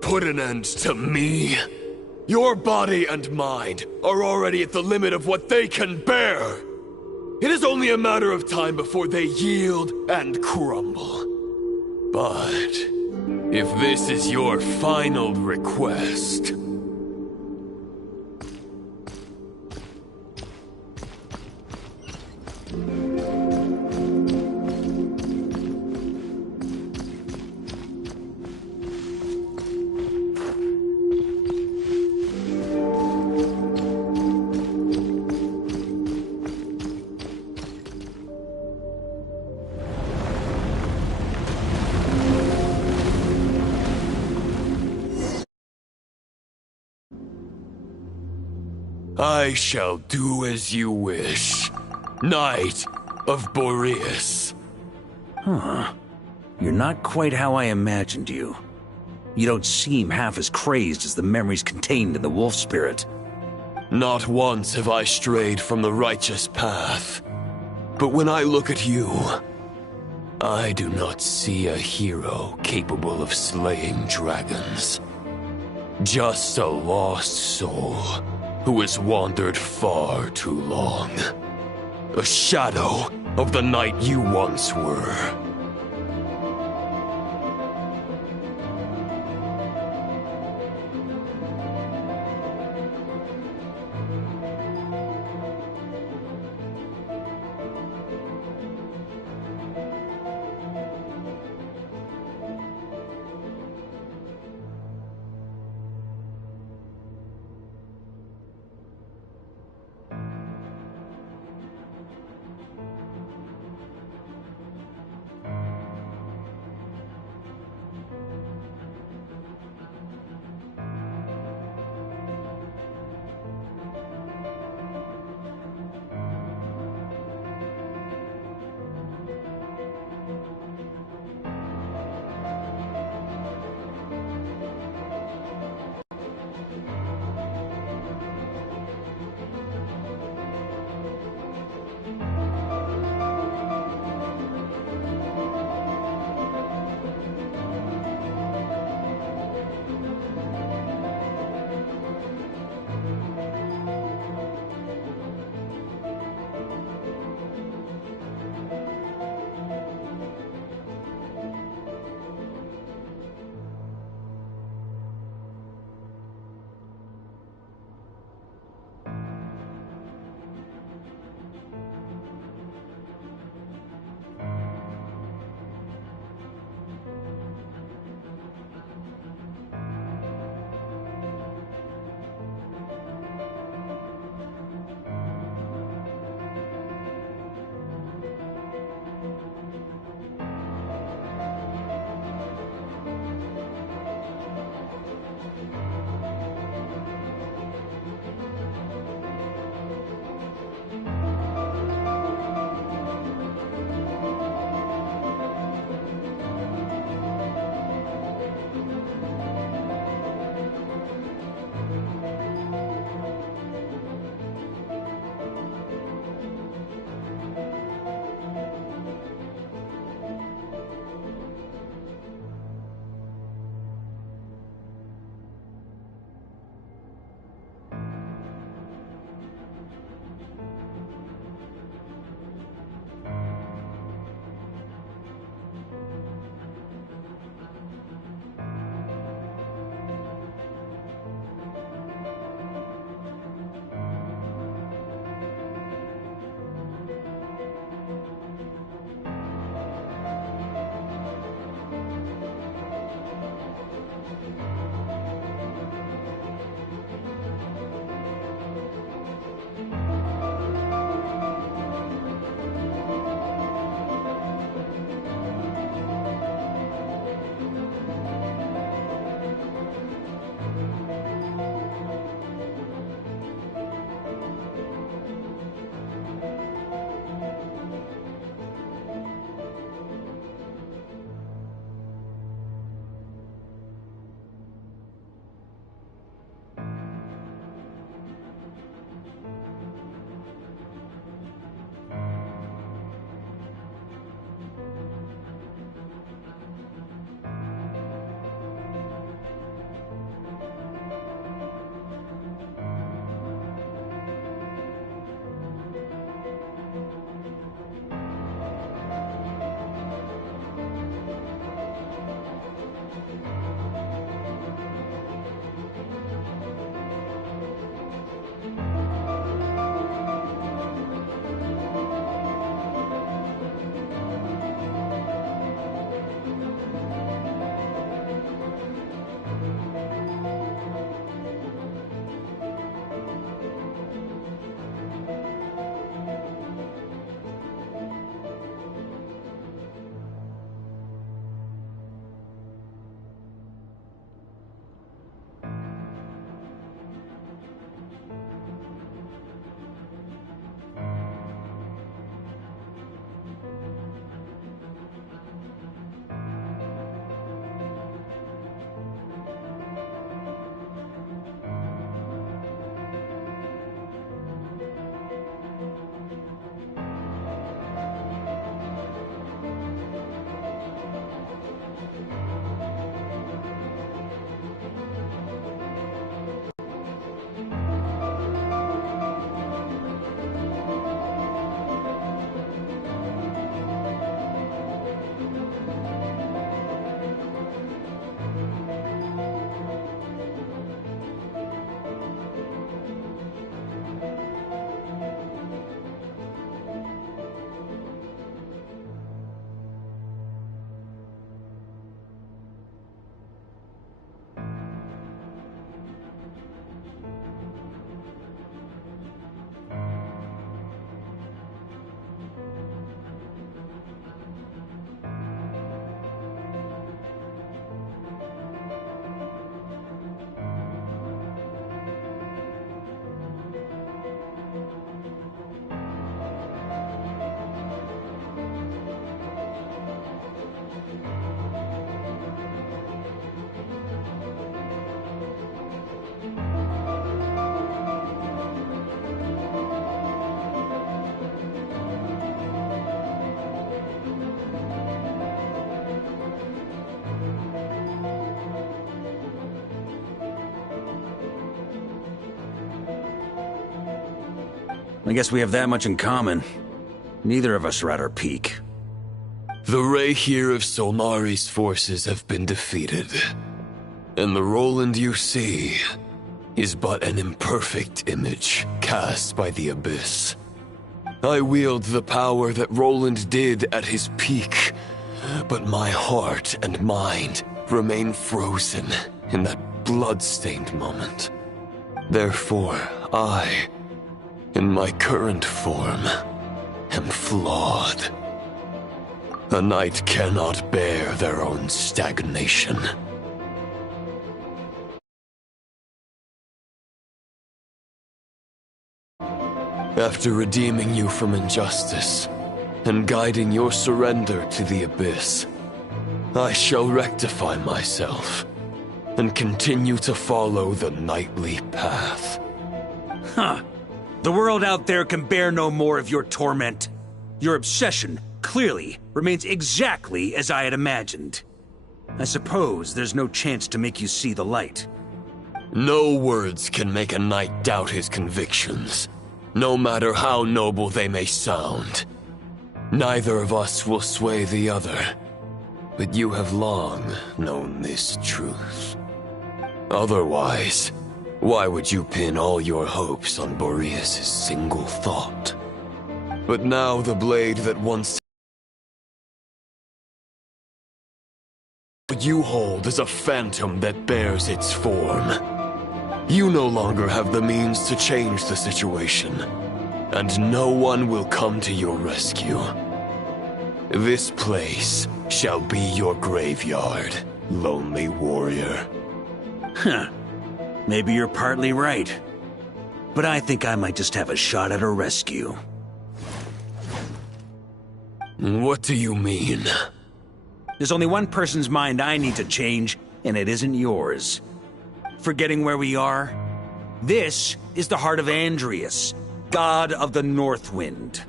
Put an end to me? Your body and mind are already at the limit of what they can bear. It is only a matter of time before they yield and crumble. But if this is your final request... I shall do as you wish, Knight of Boreas. Huh. You're not quite how I imagined you. You don't seem half as crazed as the memories contained in the wolf spirit. Not once have I strayed from the righteous path. But when I look at you, I do not see a hero capable of slaying dragons. Just a lost soul who has wandered far too long. A shadow of the knight you once were. I guess we have that much in common. Neither of us are at our peak. The ray here of Solnari's forces have been defeated. And the Roland you see is but an imperfect image cast by the Abyss. I wield the power that Roland did at his peak, but my heart and mind remain frozen in that blood-stained moment. Therefore, I, in my current form, am flawed. A knight cannot bear their own stagnation. After redeeming you from injustice, and guiding your surrender to the Abyss, I shall rectify myself, and continue to follow the knightly path. Huh. The world out there can bear no more of your torment. Your obsession, clearly, remains exactly as I had imagined. I suppose there's no chance to make you see the light. No words can make a knight doubt his convictions, no matter how noble they may sound. Neither of us will sway the other, but you have long known this truth. Otherwise, why would you pin all your hopes on Boreas' single thought? But now the blade that once you hold is a phantom that bears its form. You no longer have the means to change the situation, and no one will come to your rescue. This place shall be your graveyard, lonely warrior. Huh. Maybe you're partly right. But I think I might just have a shot at a rescue. What do you mean? There's only one person's mind I need to change, and it isn't yours. Forgetting where we are? This is the heart of Andrias, god of the North Wind.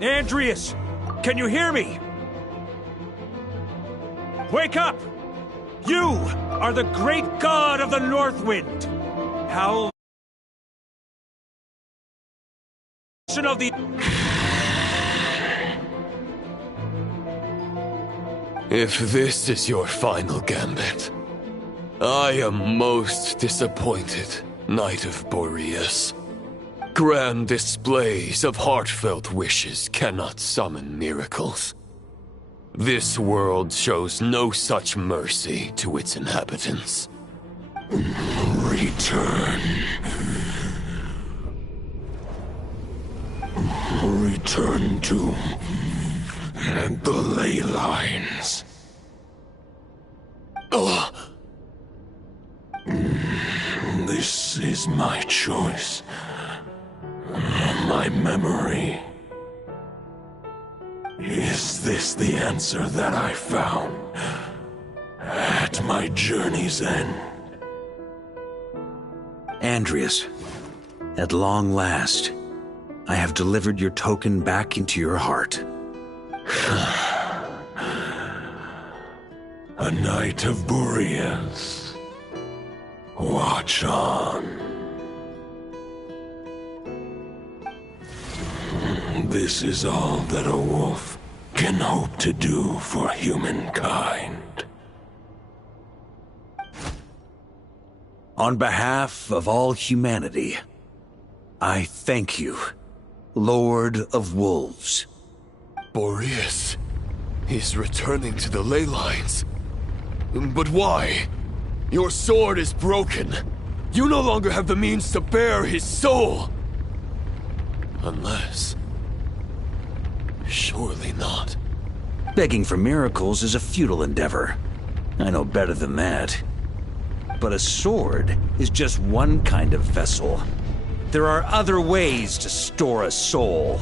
Andrias! Can you hear me? Wake up! You are the great god of the Northwind! How... of the... If this is your final gambit, I am most disappointed, Knight of Boreas. Grand displays of heartfelt wishes cannot summon miracles. This world shows no such mercy to its inhabitants. Return. Return to the ley lines. This is my choice. My memory. Is this the answer that I found at my journey's end? Andrias, at long last, I have delivered your token back into your heart. A Knight of Boreas. Watch on. This is all that a wolf can hope to do for humankind. On behalf of all humanity, I thank you, Lord of Wolves. Boreas is returning to the ley lines. But why? Your sword is broken. You no longer have the means to bear his soul. Unless... surely not. Begging for miracles is a futile endeavor. I know better than that. But a sword is just one kind of vessel. There are other ways to store a soul.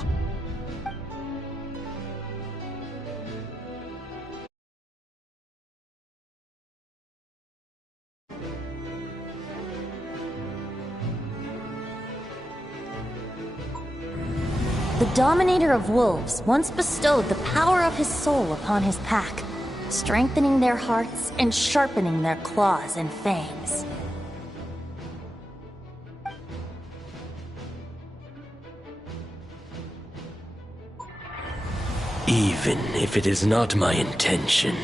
The Dominator of Wolves once bestowed the power of his soul upon his pack, strengthening their hearts and sharpening their claws and fangs. Even if it is not my intention,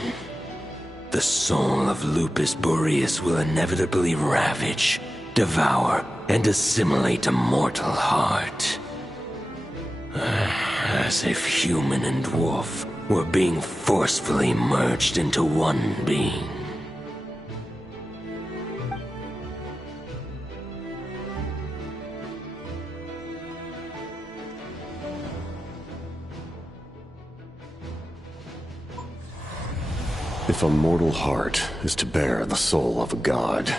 the soul of Lupus Boreas will inevitably ravage, devour, and assimilate a mortal heart. As if human and wolf were being forcefully merged into one being. If a mortal heart is to bear the soul of a god,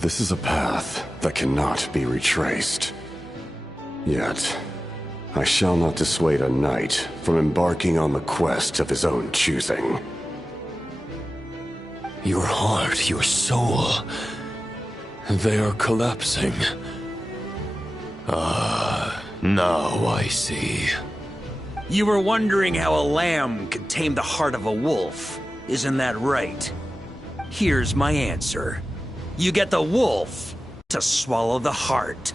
this is a path that cannot be retraced. Yet, I shall not dissuade a knight from embarking on the quest of his own choosing. Your heart, your soul, they are collapsing. Now I see. You were wondering how a lamb could tame the heart of a wolf, isn't that right? Here's my answer. You get the wolf to swallow the heart.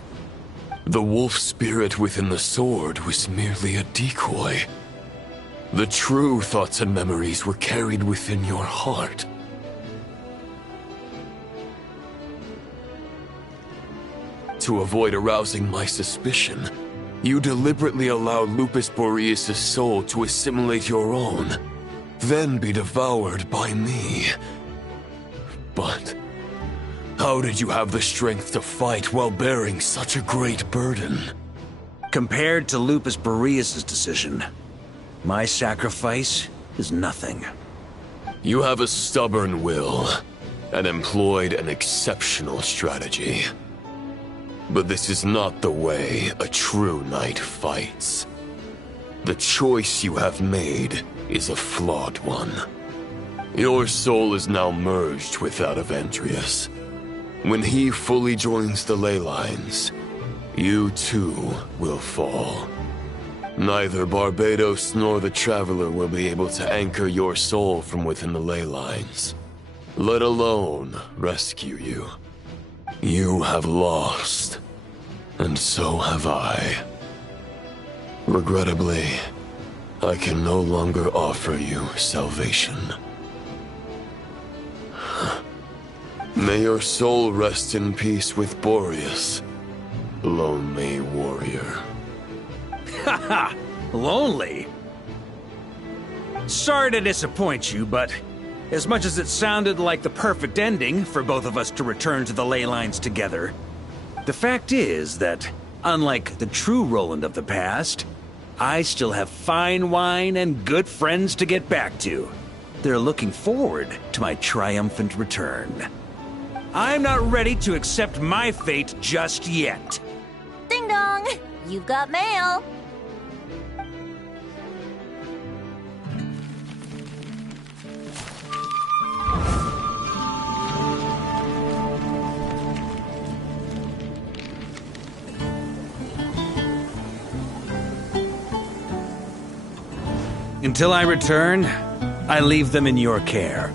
The wolf spirit within the sword was merely a decoy. The true thoughts and memories were carried within your heart. To avoid arousing my suspicion, you deliberately allowed Lupus Boreas' soul to assimilate your own, then be devoured by me. But how did you have the strength to fight while bearing such a great burden? Compared to Lupus Boreas' decision, my sacrifice is nothing. You have a stubborn will, and employed an exceptional strategy. But this is not the way a true knight fights. The choice you have made is a flawed one. Your soul is now merged with that of Andreas. When he fully joins the ley lines, you too will fall. Neither Barbados nor the Traveler will be able to anchor your soul from within the ley lines, let alone rescue you. You have lost, and so have I. Regrettably, I can no longer offer you salvation. May your soul rest in peace with Boreas, lonely warrior. Haha! Lonely? Sorry to disappoint you, but as much as it sounded like the perfect ending for both of us to return to the ley lines together, the fact is that, unlike the true Roland of the past, I still have fine wine and good friends to get back to. They're looking forward to my triumphant return. I'm not ready to accept my fate just yet. Ding dong! You've got mail! Until I return, I leave them in your care.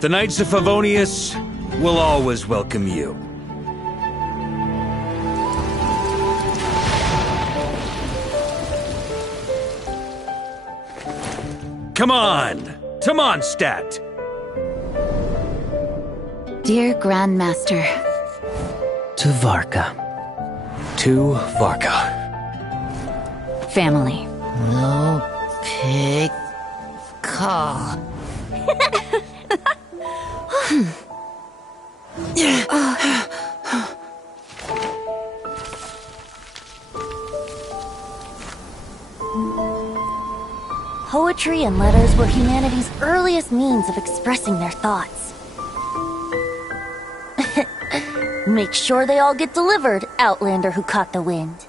The Knights of Favonius will always welcome you. Come on, to Mondstadt! Dear Grandmaster. To Varka. To Varka. Family. No pig call. Poetry and letters were humanity's earliest means of expressing their thoughts. Make sure they all get delivered, Outlander who caught the wind.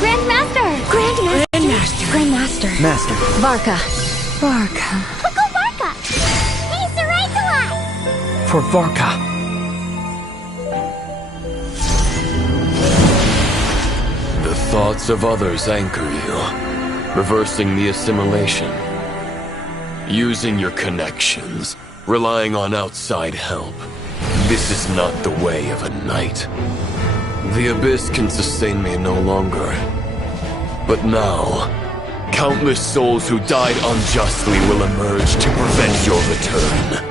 Grandmaster! Grandmaster. Master. Varka. Go Varka! He's the right to us! For Varka. The thoughts of others anchor you, reversing the assimilation. Using your connections, relying on outside help. This is not the way of a knight. The Abyss can sustain me no longer. But now, countless souls who died unjustly will emerge to prevent your return.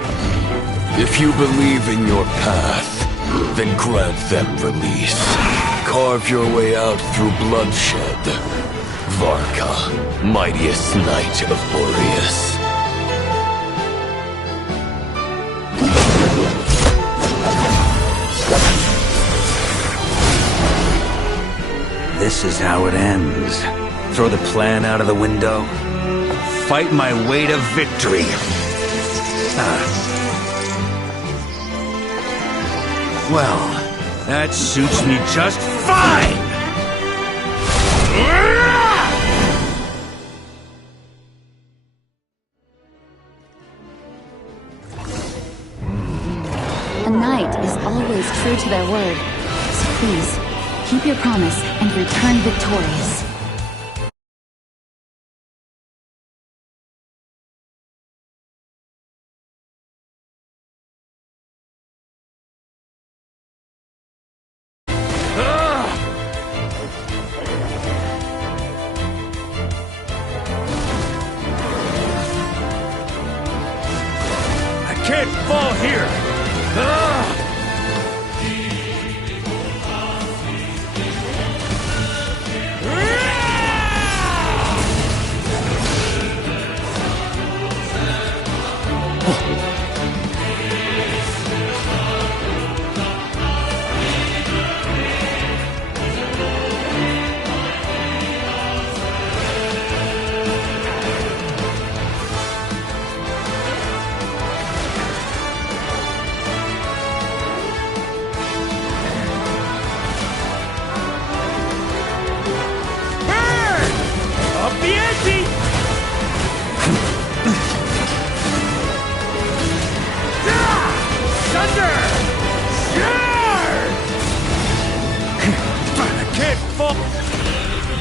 If you believe in your path, then grant them release. Carve your way out through bloodshed. Varka, mightiest knight of Boreas. This is how it ends. Throw the plan out of the window. Fight my way to victory. Well, that suits me just fine! A knight is always true to their word. So please, keep your promise and return victorious. I can't fall here!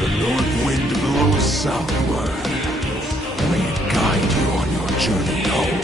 The north wind blows southward. May it guide you on your journey home.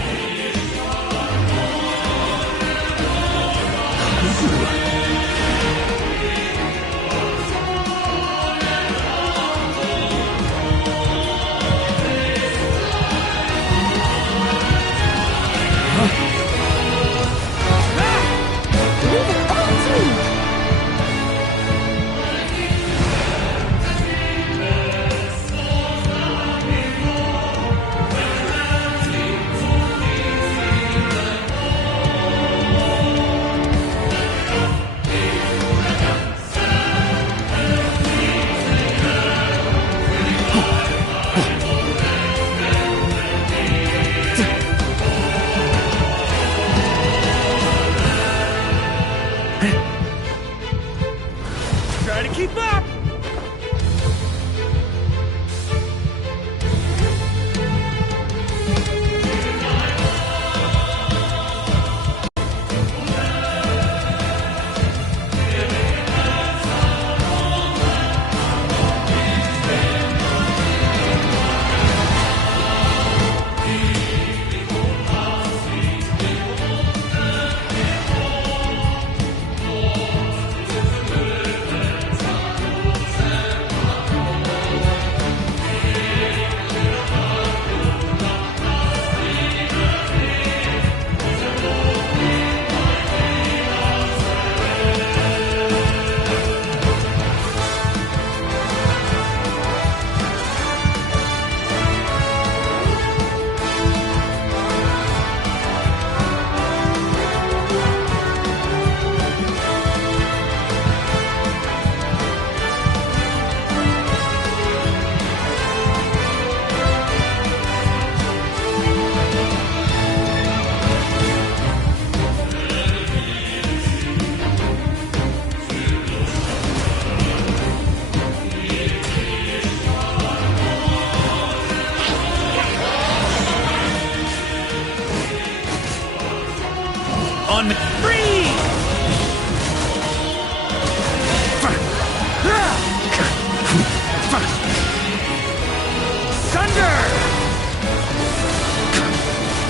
Thunder!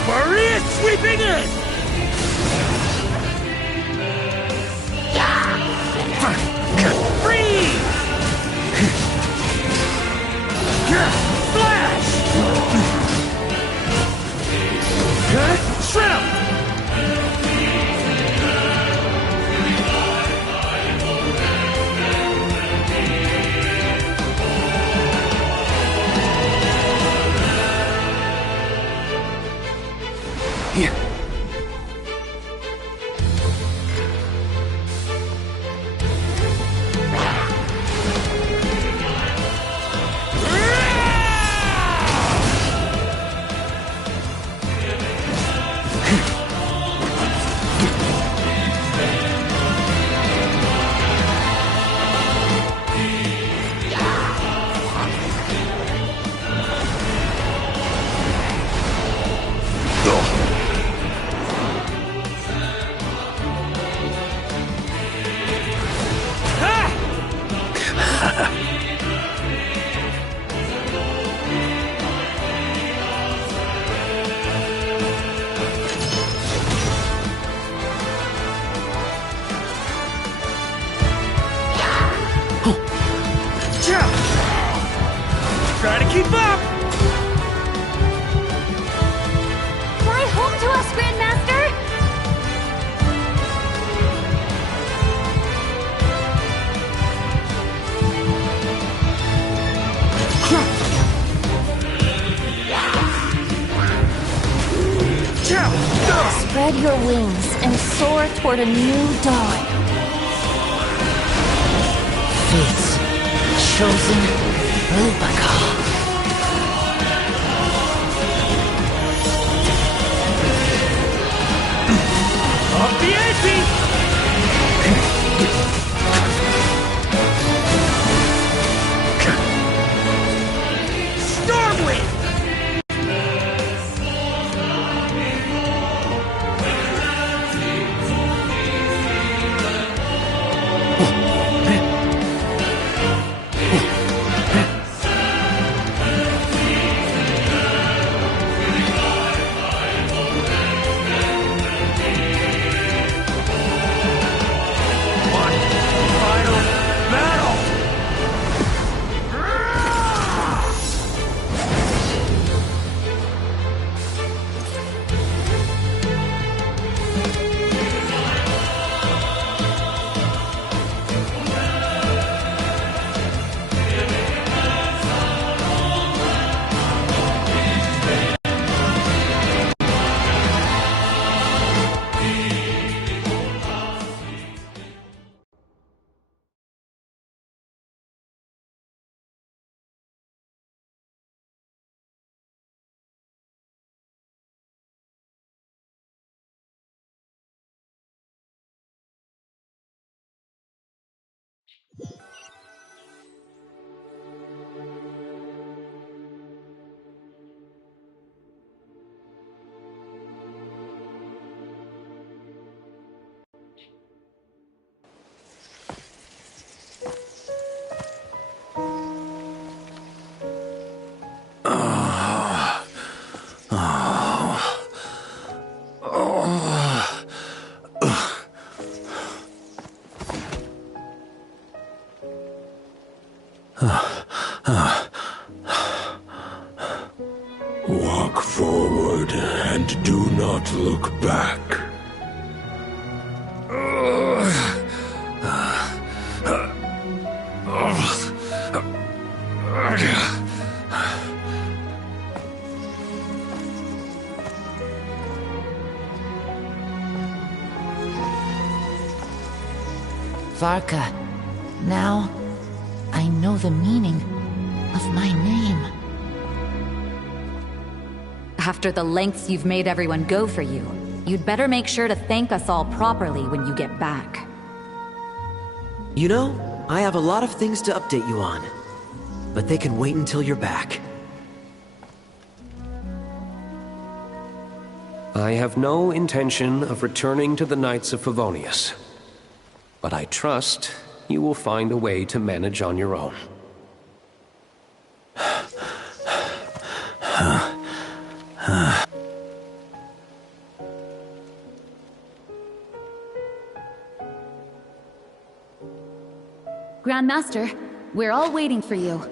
Maria's sweeping in! Freeze! Flash! Shrimp! Yeah. Try to keep up! Fly home to us, Grandmaster! Spread your wings and soar toward a new dawn. Fate's chosen Varka. Up the ante! Stormwind! Walk forward and do not look back. Varka, now I know the meaning of my name. After the lengths you've made everyone go for you, you'd better make sure to thank us all properly when you get back. You know, I have a lot of things to update you on, but they can wait until you're back. I have no intention of returning to the Knights of Favonius, but I trust you will find a way to manage on your own. Grand Master. We're all waiting for you.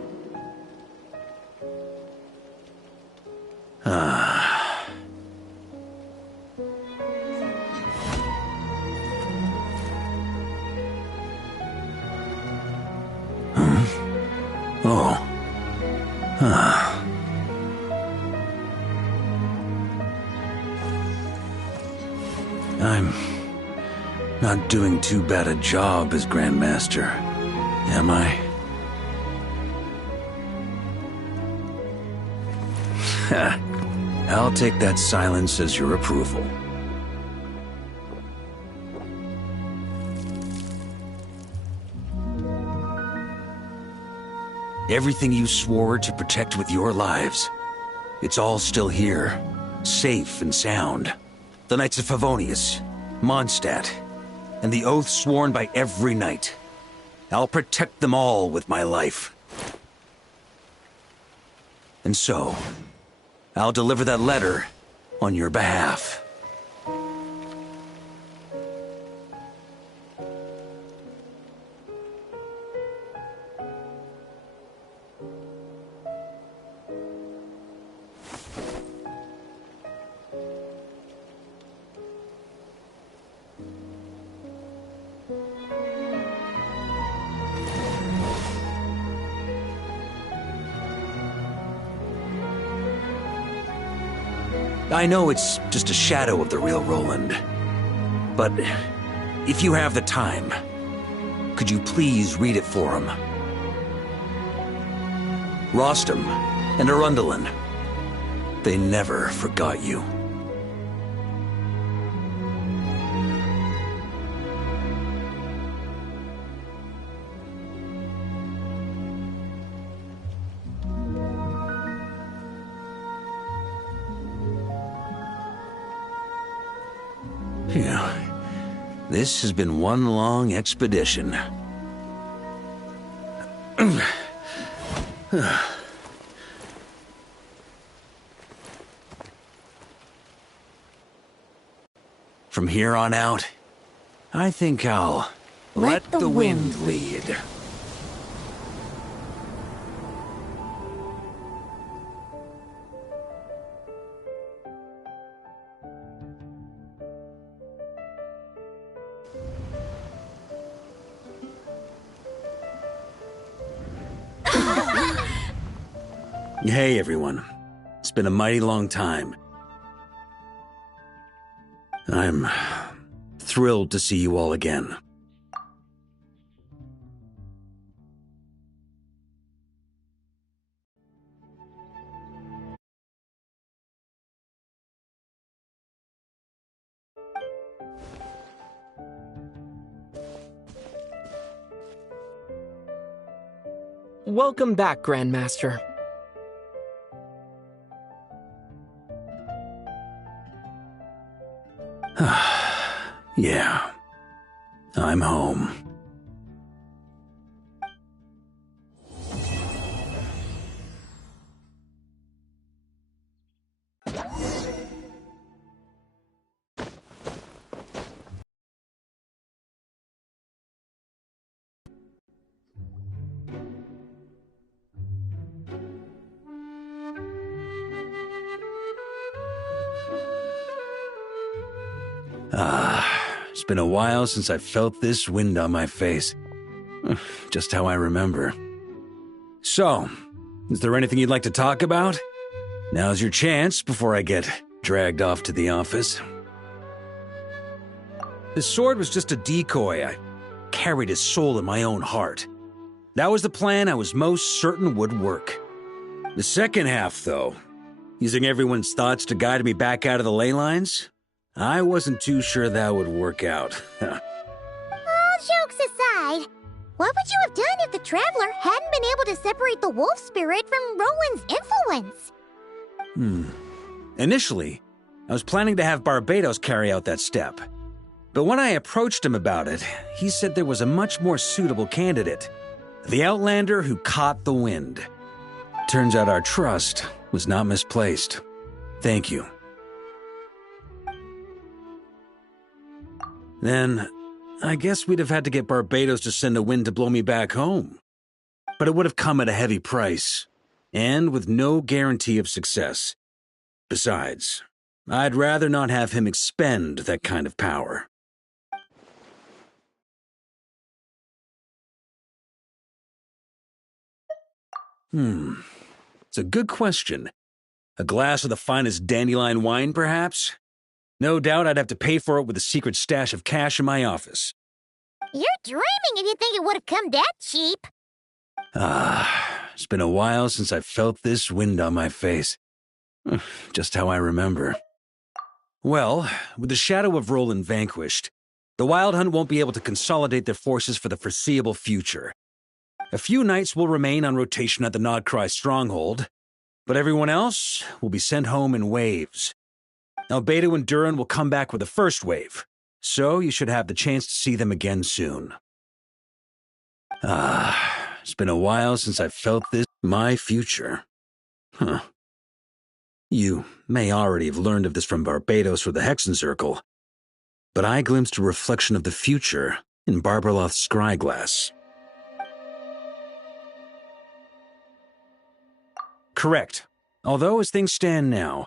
I'm not doing too bad a job as Grandmaster, am I? I'll take that silence as your approval. Everything you swore to protect with your lives, it's all still here, safe and sound. The Knights of Favonius, Mondstadt, and the oath sworn by every knight. I'll protect them all with my life. And so, I'll deliver that letter on your behalf. I know it's just a shadow of the real Roland, but if you have the time, could you please read it for him? Rostam and Arundelen, they never forgot you. Yeah, this has been one long expedition. From here on out, I think I'll let the wind lead. Hey everyone, it's been a mighty long time. I'm thrilled to see you all again. Welcome back, Grandmaster. Yeah, I'm home. It's been a while since I felt this wind on my face. Just how I remember. So, is there anything you'd like to talk about? Now's your chance before I get dragged off to the office. His sword was just a decoy. I carried his soul in my own heart. That was the plan I was most certain would work. The second half, though, using everyone's thoughts to guide me back out of the ley lines, I wasn't too sure that would work out. All jokes aside, what would you have done if the Traveler hadn't been able to separate the wolf spirit from Roland's influence? Initially, I was planning to have Barbados carry out that step. But when I approached him about it, he said there was a much more suitable candidate. The Outlander who caught the wind. Turns out our trust was not misplaced. Thank you. Then, I guess we'd have had to get Barbados to send a wind to blow me back home. But it would have come at a heavy price, and with no guarantee of success. Besides, I'd rather not have him expend that kind of power. It's a good question. A glass of the finest dandelion wine, perhaps? No doubt I'd have to pay for it with a secret stash of cash in my office. You're dreaming if you think it would have come that cheap. It's been a while since I felt this wind on my face. Just how I remember. Well, with the shadow of Roland vanquished, the Wild Hunt won't be able to consolidate their forces for the foreseeable future. A few knights will remain on rotation at the Nodcry stronghold, but everyone else will be sent home in waves. Albedo and Durin will come back with the first wave, so you should have the chance to see them again soon. It's been a while since I felt this. My future. You may already have learned of this from Barbados or the Hexen Circle, but I glimpsed a reflection of the future in Barbarloth's scryglass. Correct. Although, as things stand now,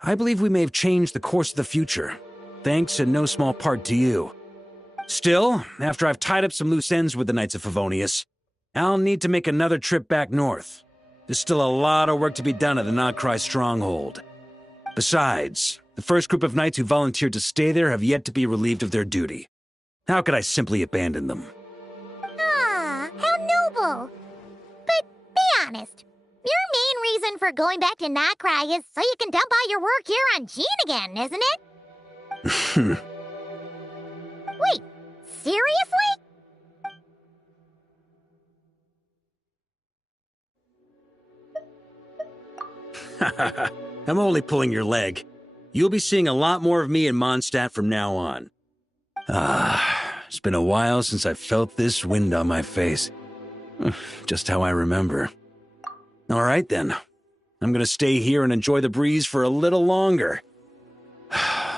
I believe we may have changed the course of the future, thanks in no small part to you. Still, after I've tied up some loose ends with the Knights of Favonius, I'll need to make another trip back north. There's still a lot of work to be done at the Nodcry stronghold. Besides, the first group of knights who volunteered to stay there have yet to be relieved of their duty. How could I simply abandon them? Ah, how noble. But be honest, your main reason for going back to Nodcry is so you can dump all your work here on Jean again, isn't it? Wait, seriously? I'm only pulling your leg. You'll be seeing a lot more of me in Mondstadt from now on. It's been a while since I felt this wind on my face. Just how I remember. All right, then. I'm gonna stay here and enjoy the breeze for a little longer.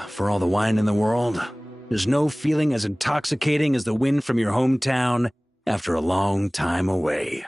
For all the wine in the world, there's no feeling as intoxicating as the wind from your hometown after a long time away.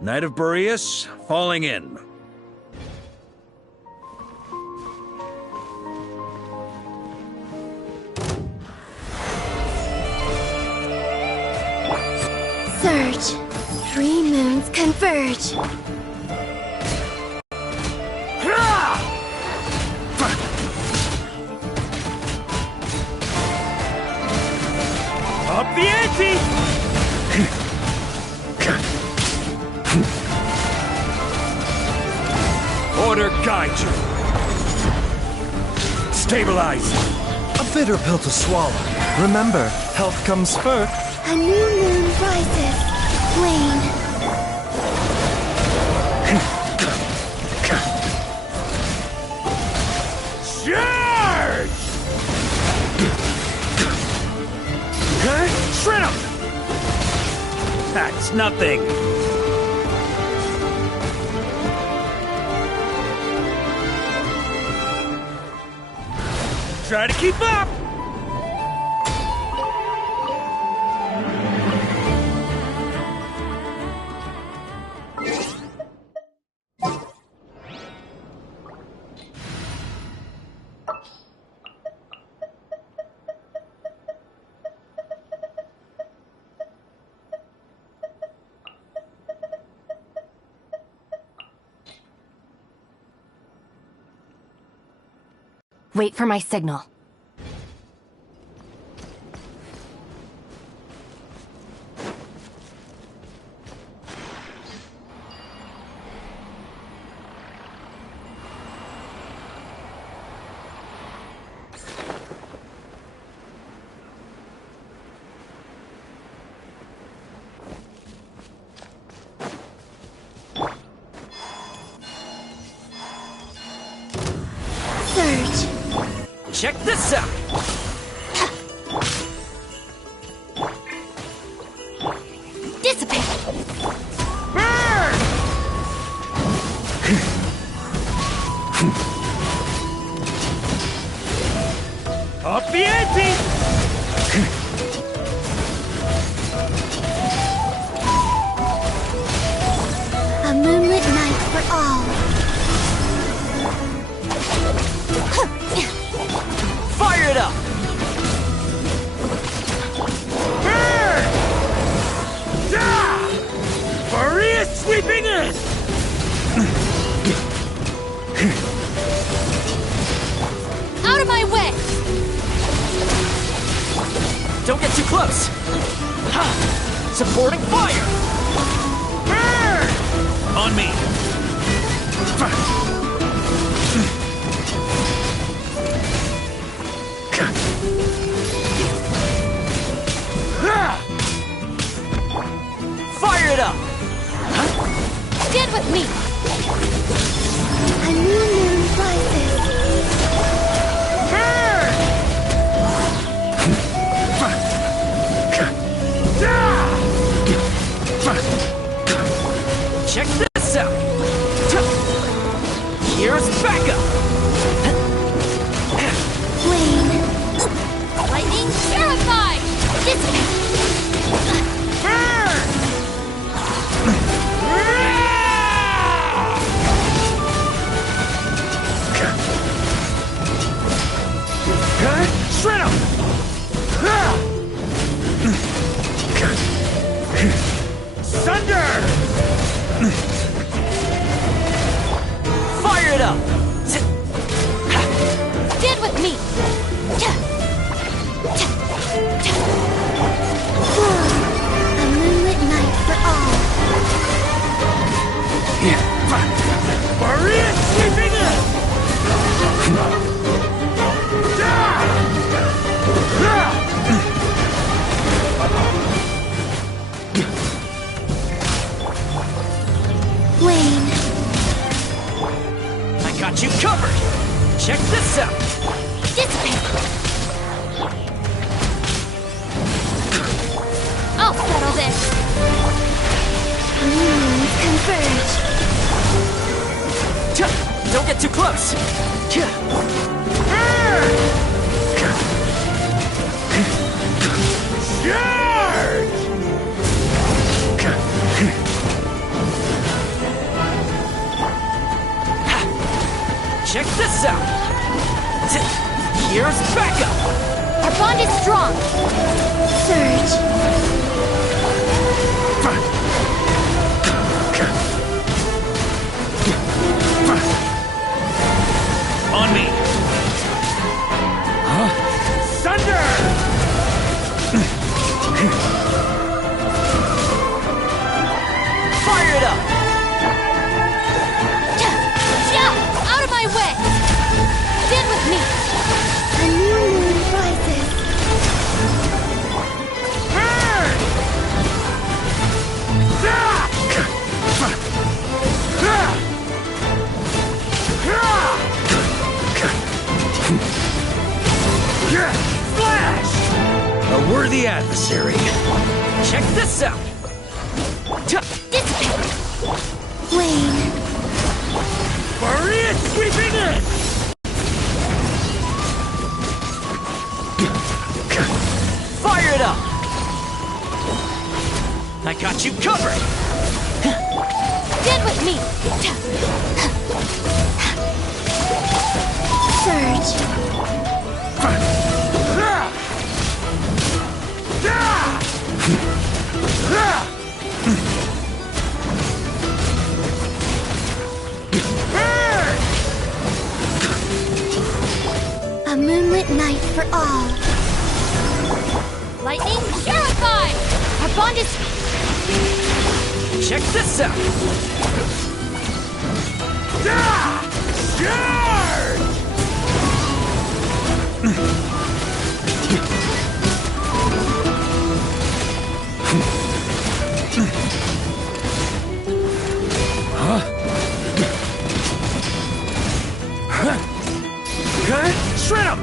Knight of Boreas, falling in. Surge. 3 moons converge. Up the ante! Order guide you. Stabilize. A bitter pill to swallow. Remember, health comes first. A new moon rises. Wayne. Charge! Shred him! That's nothing. Try to keep up! Wait for my signal. Check this out! Dissipate! Burn! Up the ante! A moonlit night for all. Fire it up! Burn! Ah! Maria sweeping in! Out of my way! Don't get too close! Supporting fire! Burn! On me! Fire it up! Stand with me! A new moon rises. Burn! Check this out! Here's backup! Wayne. Lightning terrified! Dissipate! Burn! Shred him! Thunder! Fire it up! Stand with me! A moonlit night for all. Maria sweeping in! Wayne. I got you covered! Check this out! Dissipate! I'll settle this! Moons converge! Don't get too close! Charge! Check this out! Here's backup! Our bond is strong! Surge! On me! Thunder! Fire it up! Out of my way! Stand with me! A new moon rises. the adversary. Check this out! Wayne. Maria sweeping in! Fire it up! I got you covered! Get with me! A moonlit night for all. Lightning, purify! Our bond is... Check this out! Charge! Shred him!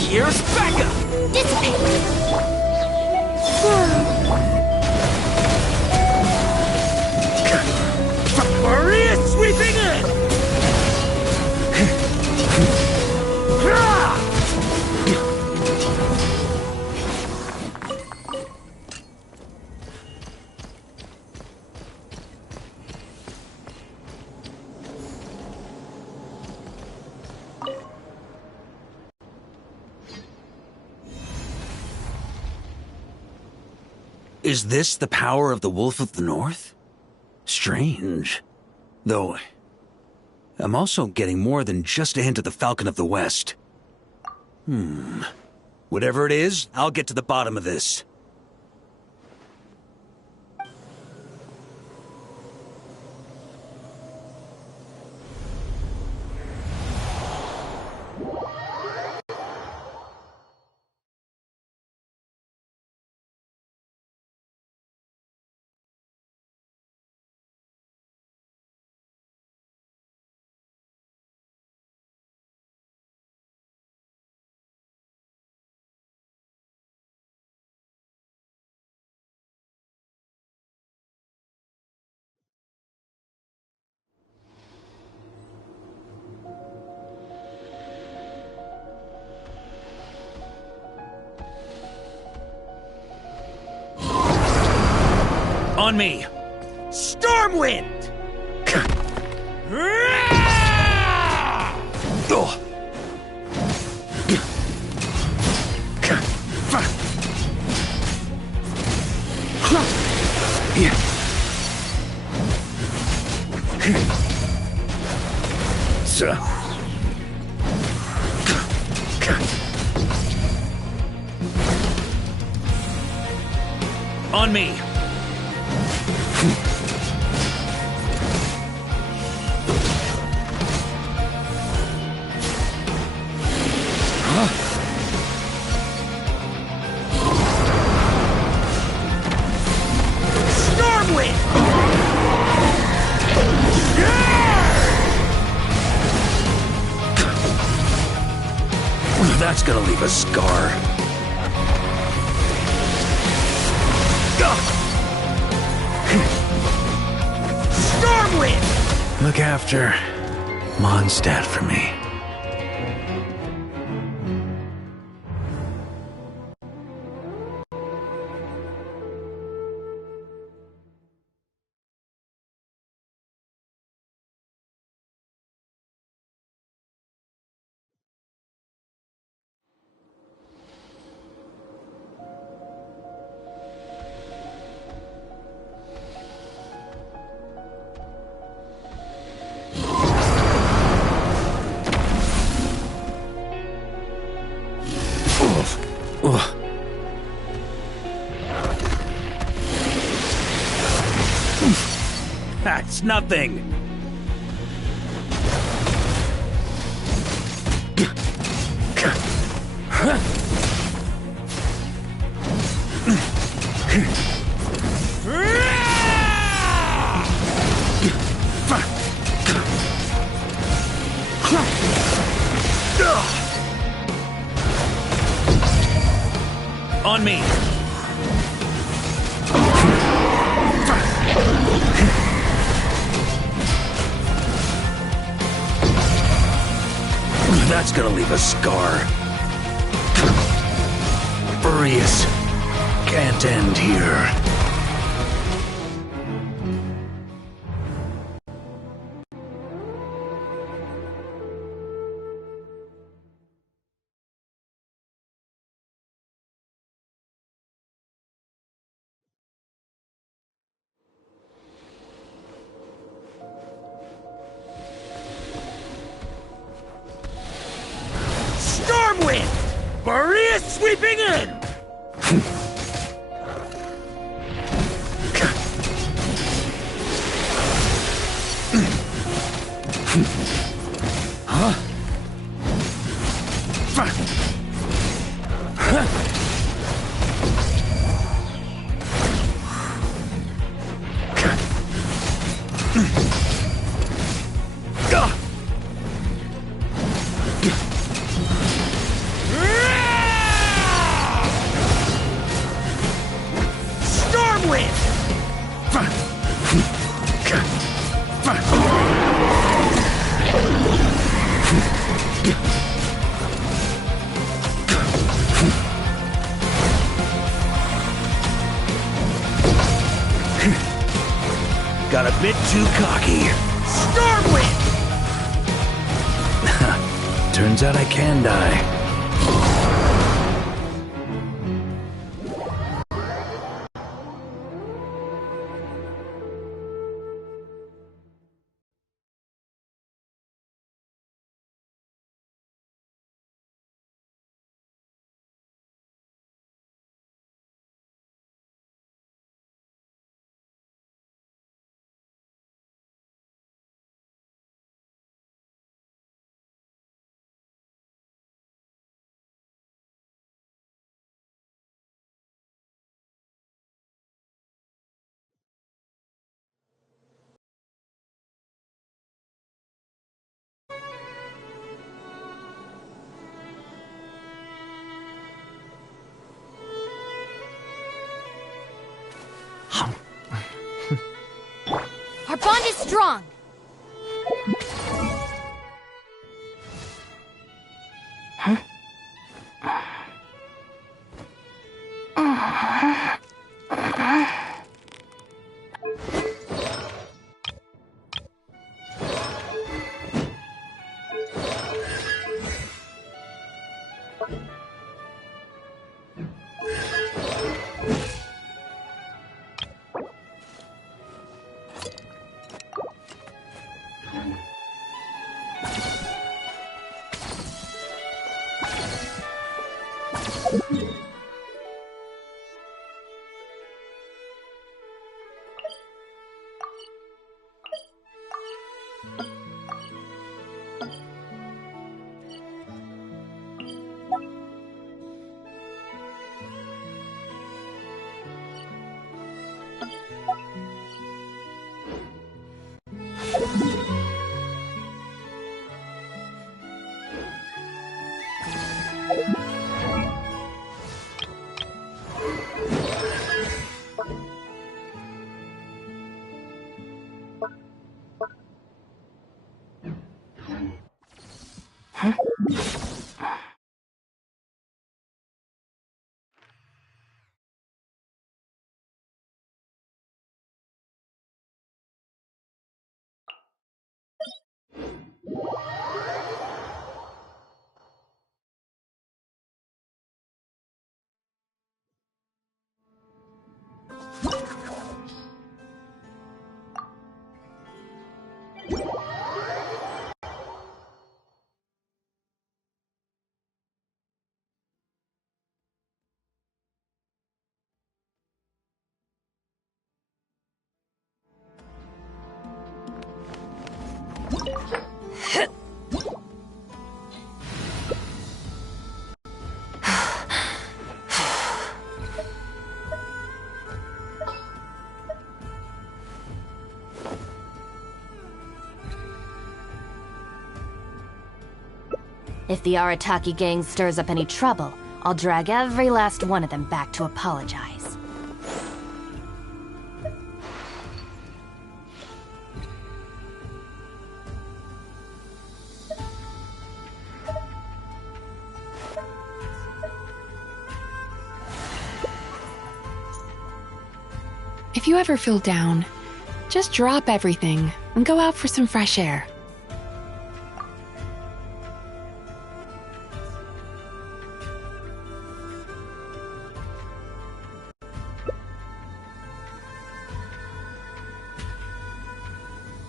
Here's Becca! Dissipate! Maria sweeping in! Is this the power of the Wolf of the North? Strange. Though, I'm also getting more than just a hint of the Falcon of the West. Whatever it is, I'll get to the bottom of this. On me! Stormwind! On me! That's gonna leave a scar. Stormwind! Look after Mondstadt for me. That's nothing! on me! That's gonna leave a scar. Boreas can't end here. Stormwind! Boreas sweeping in! Huh? Got a bit too cocky. Stormwind! Turns out I can die. Our bond is strong. If the Arataki gang stirs up any trouble, I'll drag every last one of them back to apologize. If you ever feel down, just drop everything and go out for some fresh air.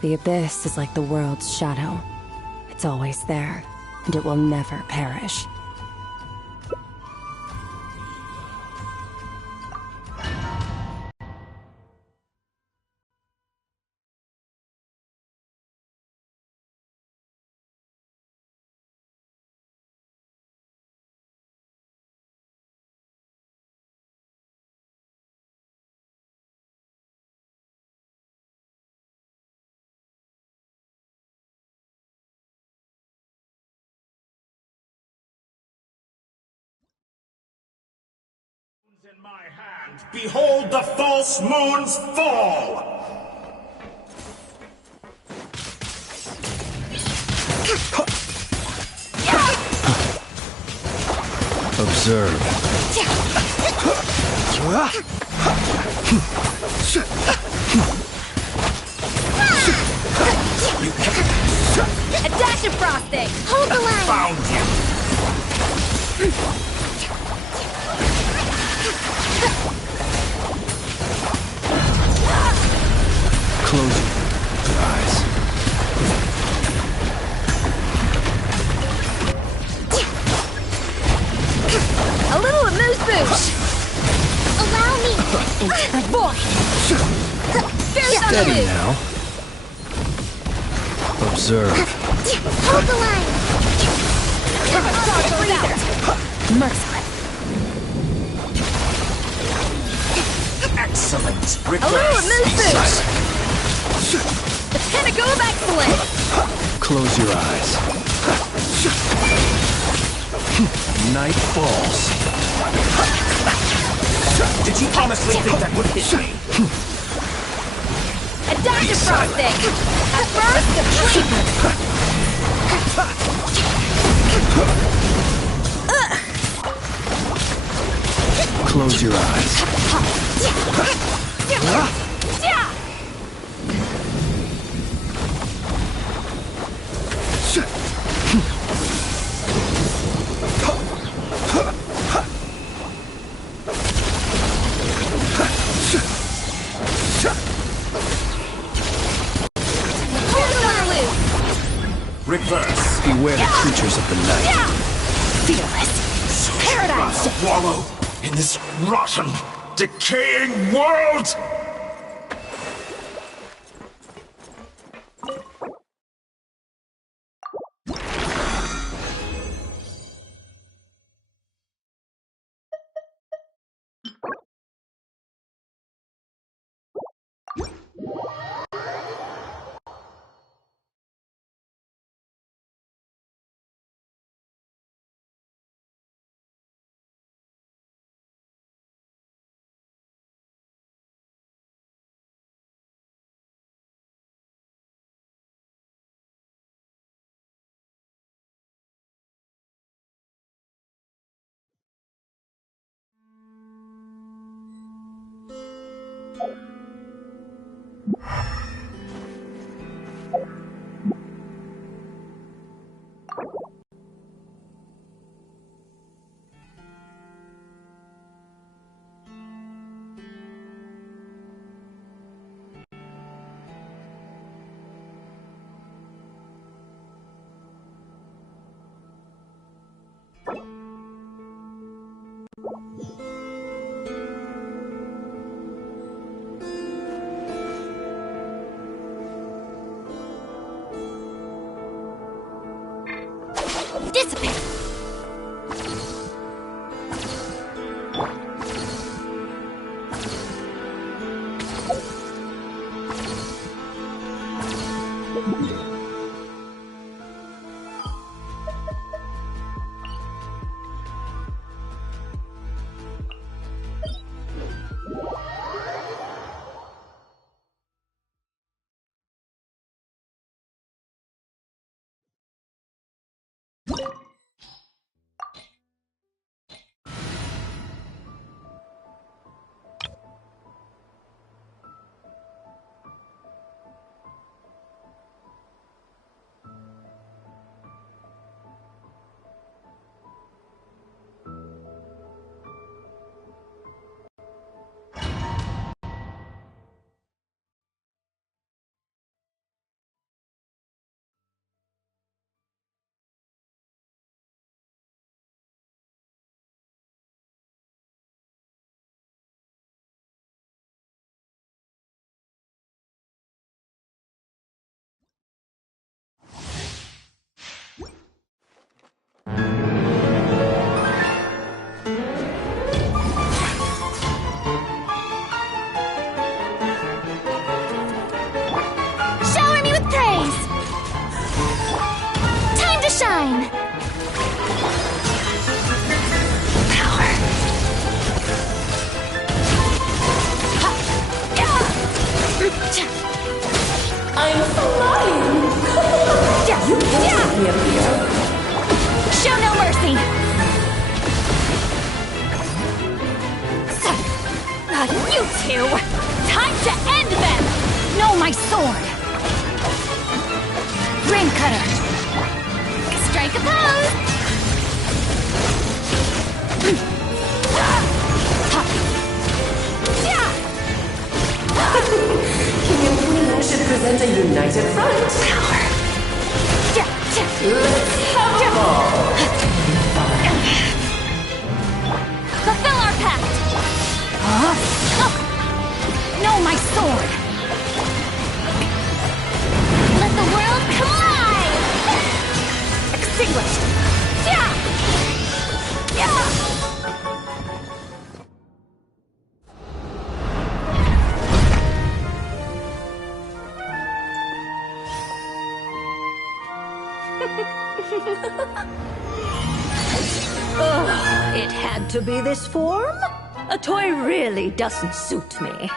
The abyss is like the world's shadow. It's always there, and it will never perish. In my hand, behold the false moon's fall! Observe. A dash of frosting! Hold the line! Found you! Close your eyes. A little amuse-bouche! Allow me! Boy! Steady now. Observe. Hold the line! Merciless. Excellent! A little amuse-bouche! The pinnacle of excellence! Close your eyes. Night falls. Did you honestly think that would hit me? A dash of frosting! A burst of sleep! Close your eyes. Reverse. Beware the creatures of the night. Fearless! Paradise! Wallow in this rotten, decaying world! Dissipate! I'm flying! You can't me up here. Show no mercy! You two! Time to end them! No, my sword! Ring cutter! Strike a pose! King and Queen should present a united front. Power! Let's have a ball! Fulfill our pact! No, my sword! Let the world collide! Extinguished! Ugh, it had to be this form? A toy really doesn't suit me.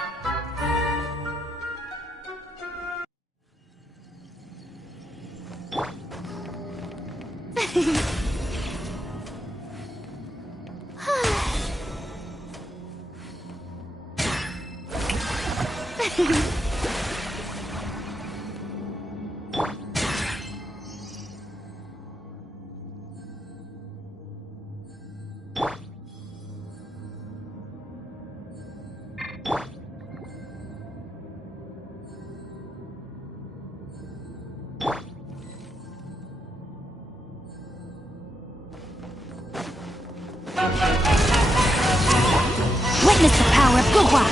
Witness the power of Gugwa!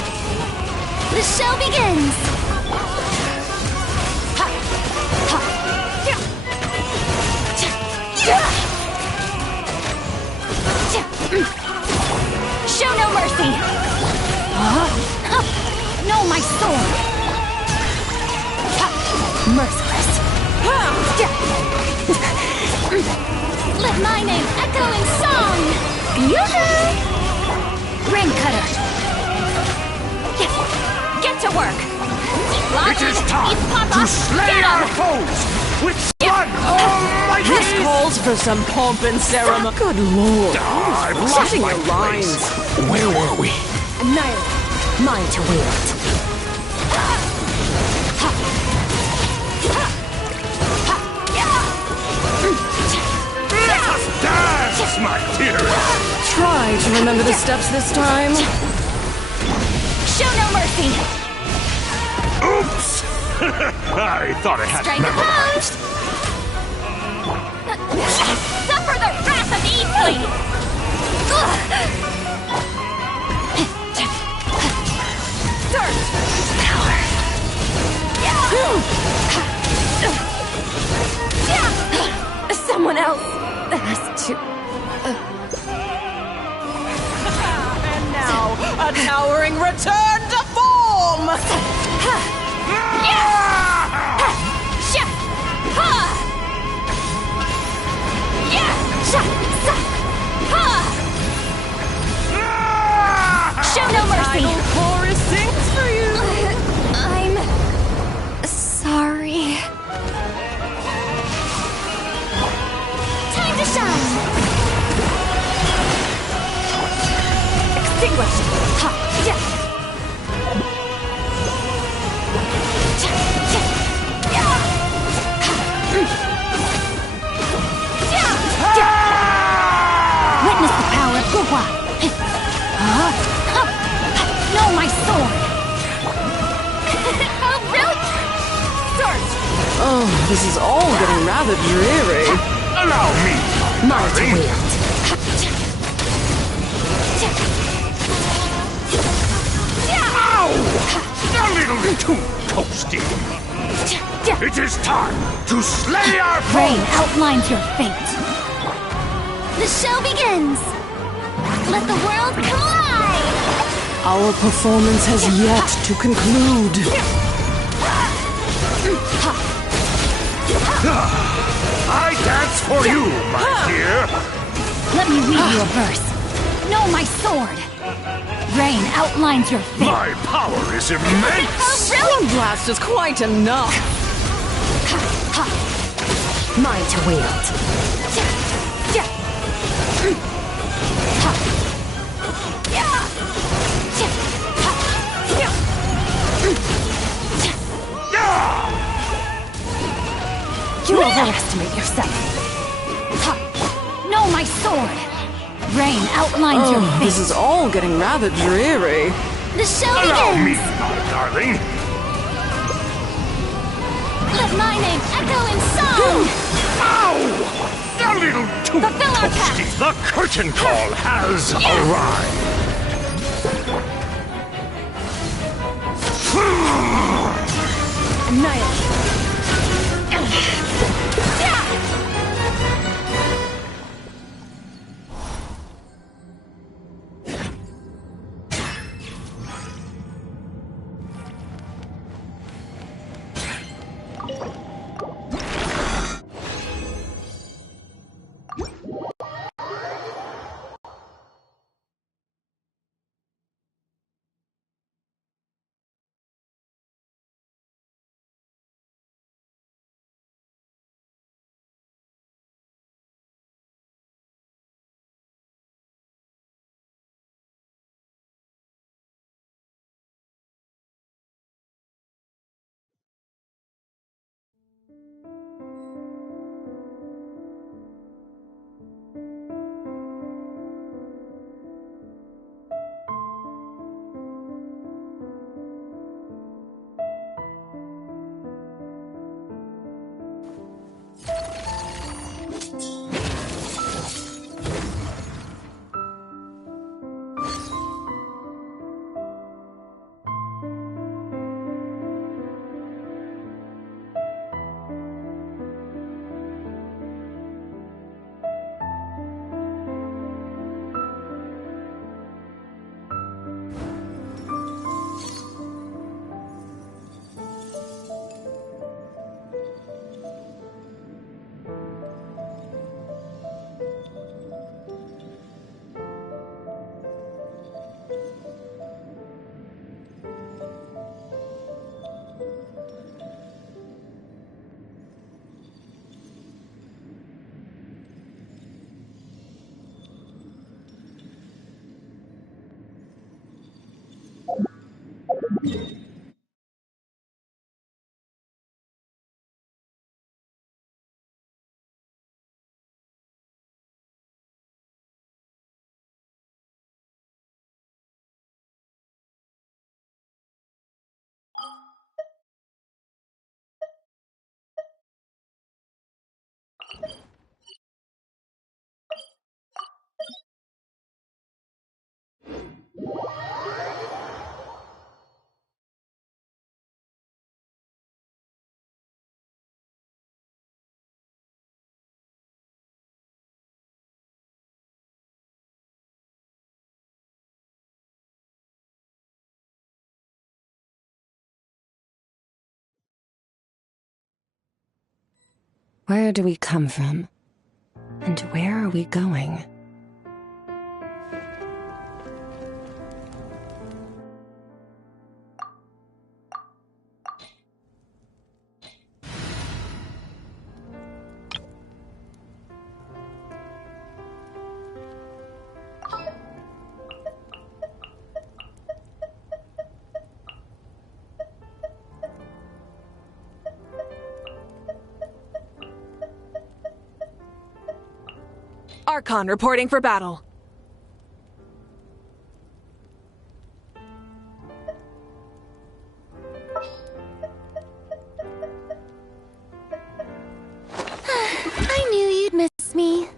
The show begins! Show no mercy! No, my sword! Merciless! Let my name echo in song! Ring cutter! Get to work! It is time to slay our foes with blood almighty! This calls for some pomp and ceremony. Good lord. I've lost my your lines. Where were we? Annihilate. Mine to wield. Let us dance, my dearest! Try to remember the steps this time. Show no mercy! Oops! I thought I had Strike a pose! Suffer the wrath of Easley! Thirst! Power! Someone else has to... And now, a towering return to form! Show no mercy! Tidal chorus sings for you! I'm... sorry. Time to shine! Extinguished! Witness the power of Gugwa! No, my sword! Oh, really? Sword! Oh, this is all getting rather dreary. Allow me! Mine to wield. Ow! A little bit too toasty. It is time to slay our Rain foes! outlines your fate. The show begins! Let the world collide! Our performance has yet to conclude. I dance for you, my dear! Let me read you a verse. No, my sword! Rain outlines your fate. My power is immense! Really? Blast is quite enough. Mine to wield. You overestimate yourself. Know my sword. Rain outlines your fate. This is all getting rather dreary. The show Allow me, begins. my darling. Let my name echo in song. Ow! A little too Fulfill our toasty. task. The curtain call has arrived. Annihilate. Where do we come from? And where are we going? Archon reporting for battle. I knew you'd miss me.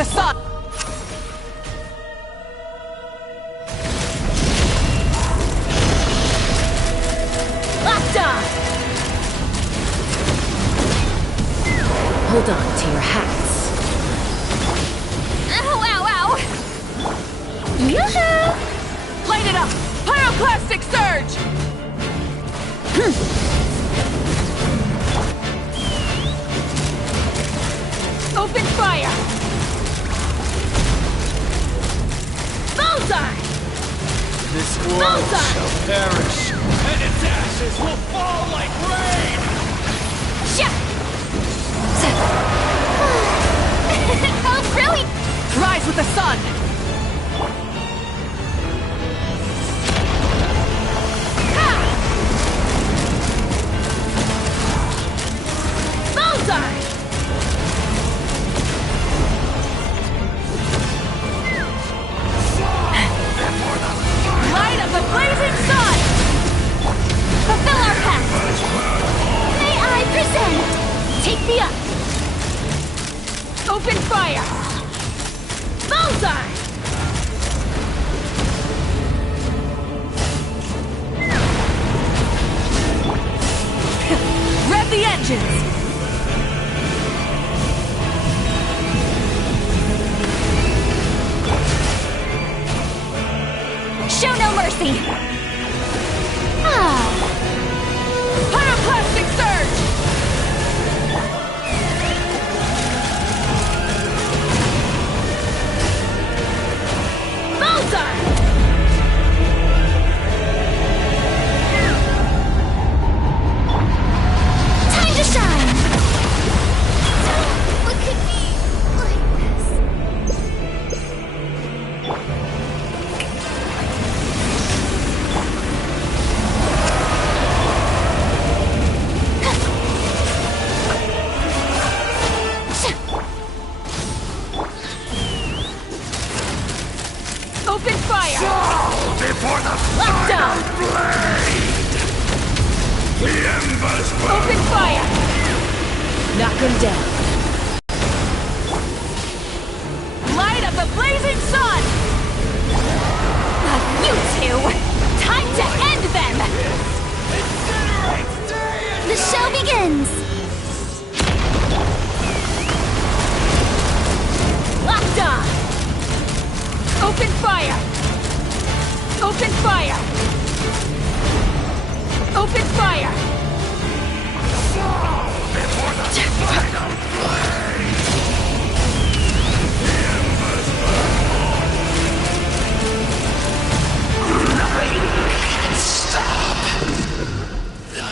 the sun! Locked on! Hold on to your hats. Ow, ow, ow! Yoo-hoo! Light it up! Pyroclastic surge! Open fire! Bullseye! This world shall perish, and its ashes will fall like rain! Oh, really? Rise with the sun! Bullseye! Light of the blazing sun! Fulfill our pact! May I present? Take me up! Open fire! Bullseye! Rev the engines! Show no mercy! Ah! Pyroclastic surge! Bullseye! Time to shine! Look at me like this. Open fire! Before the Lockdown! blade! The embers burn! Open fire! Knock him down. Light of the blazing sun! You two! Time to end them! The show begins! Locked on! Open fire! Open fire! Open fire! Before the final blade! Nothing can stop the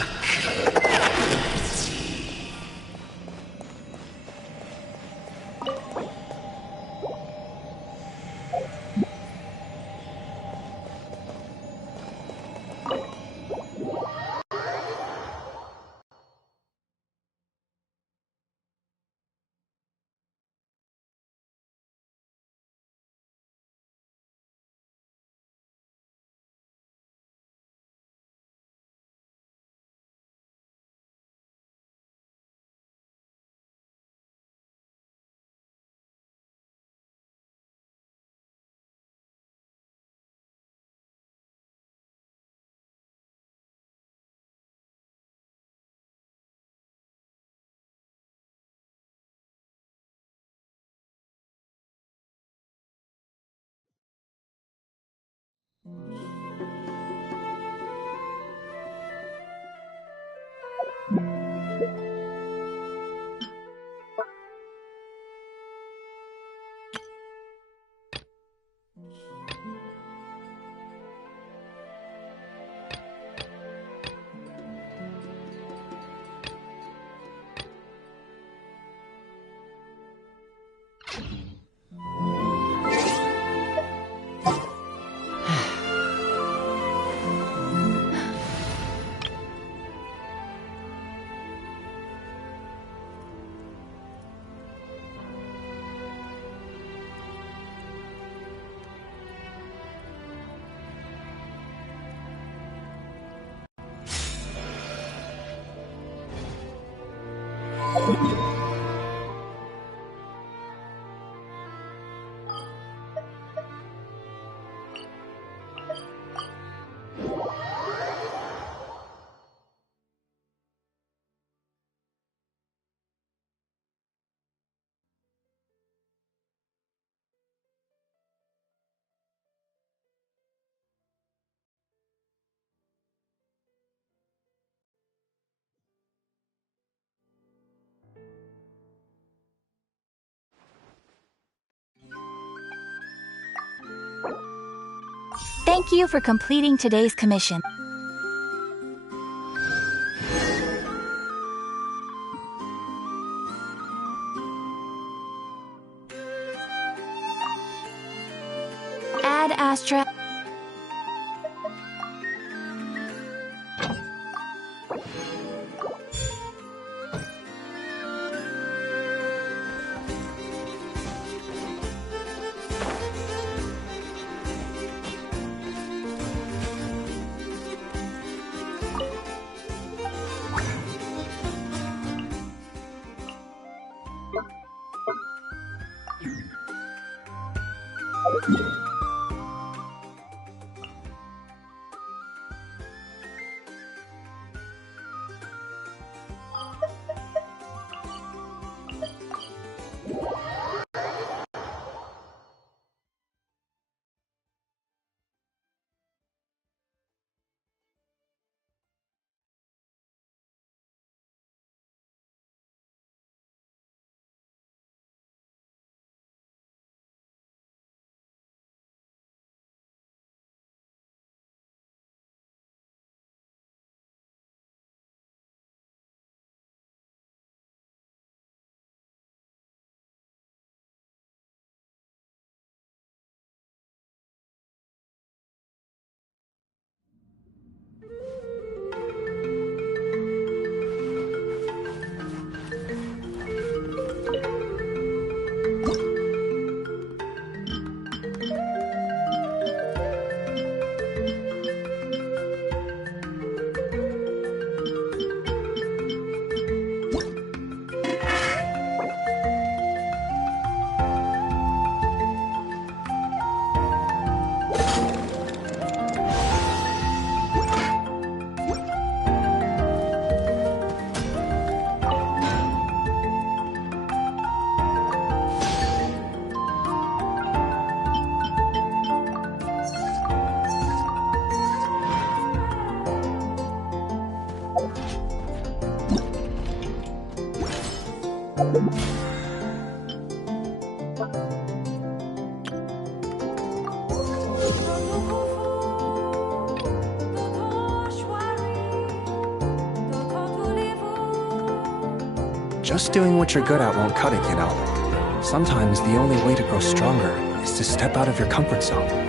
Thank you for completing today's commission. Ad Astra. Just doing what you're good at won't cut it, you know. Sometimes the only way to grow stronger is to step out of your comfort zone.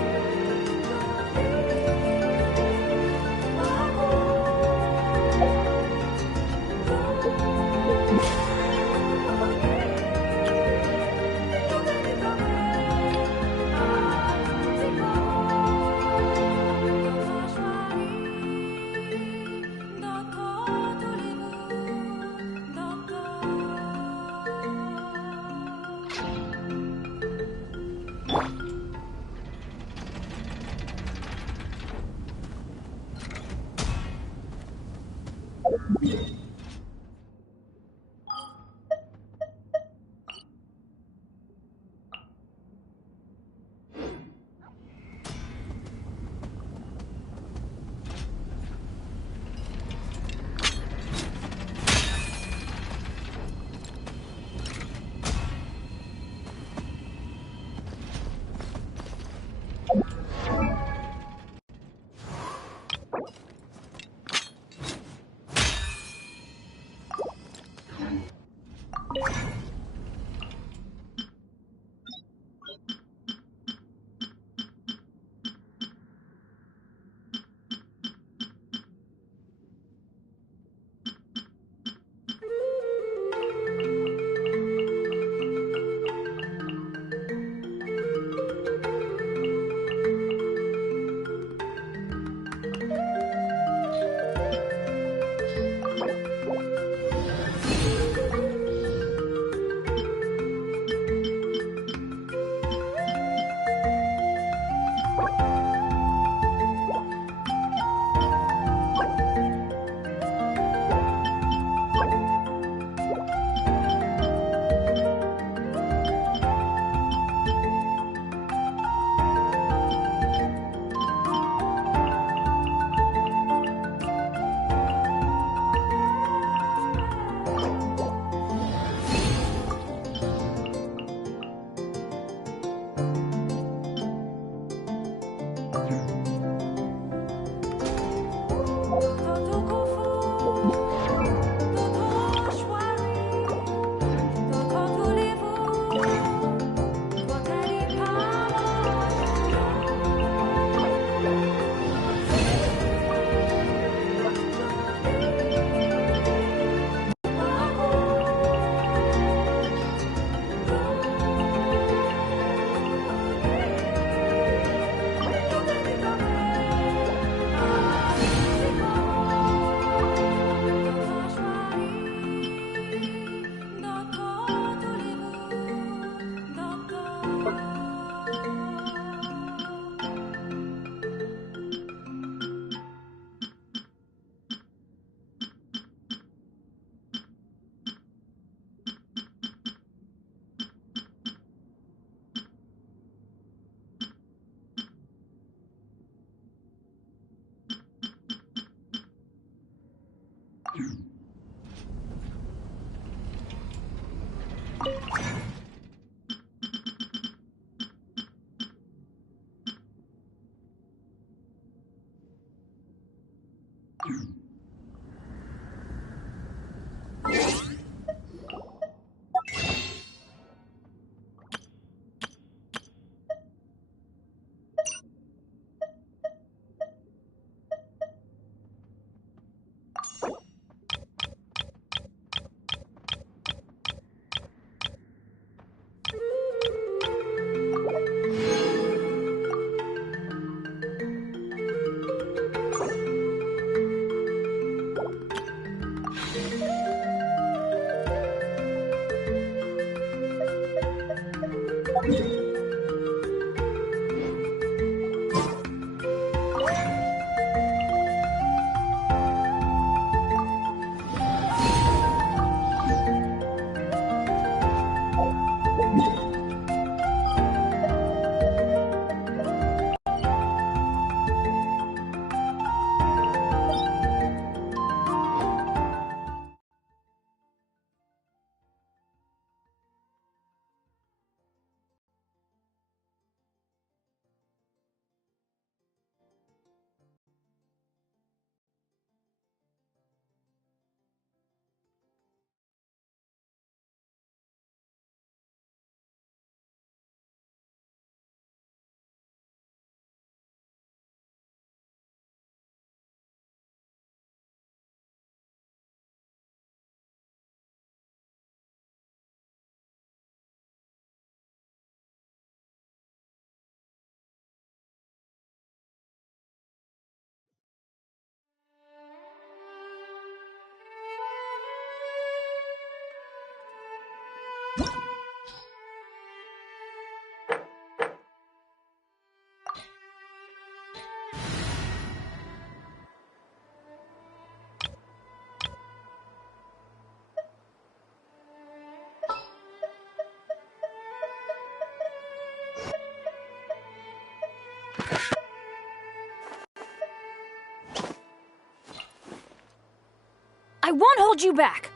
won't hold you back.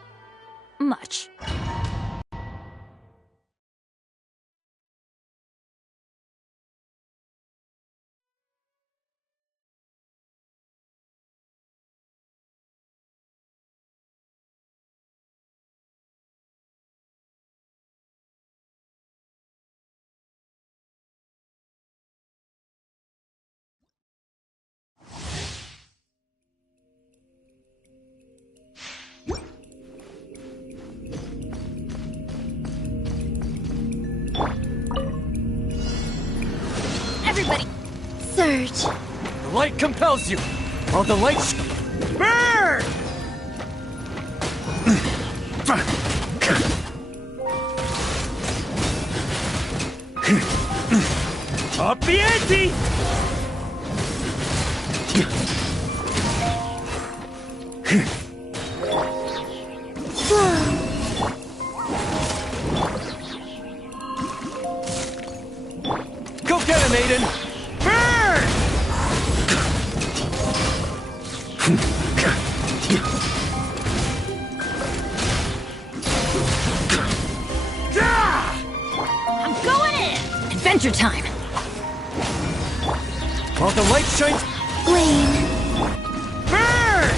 Much. Everybody, surge. The light compels you. All the light burn! Up the ante! Go get him, Aiden! Burn! I'm going in! Adventure time! All the light shines... Lane. Burn!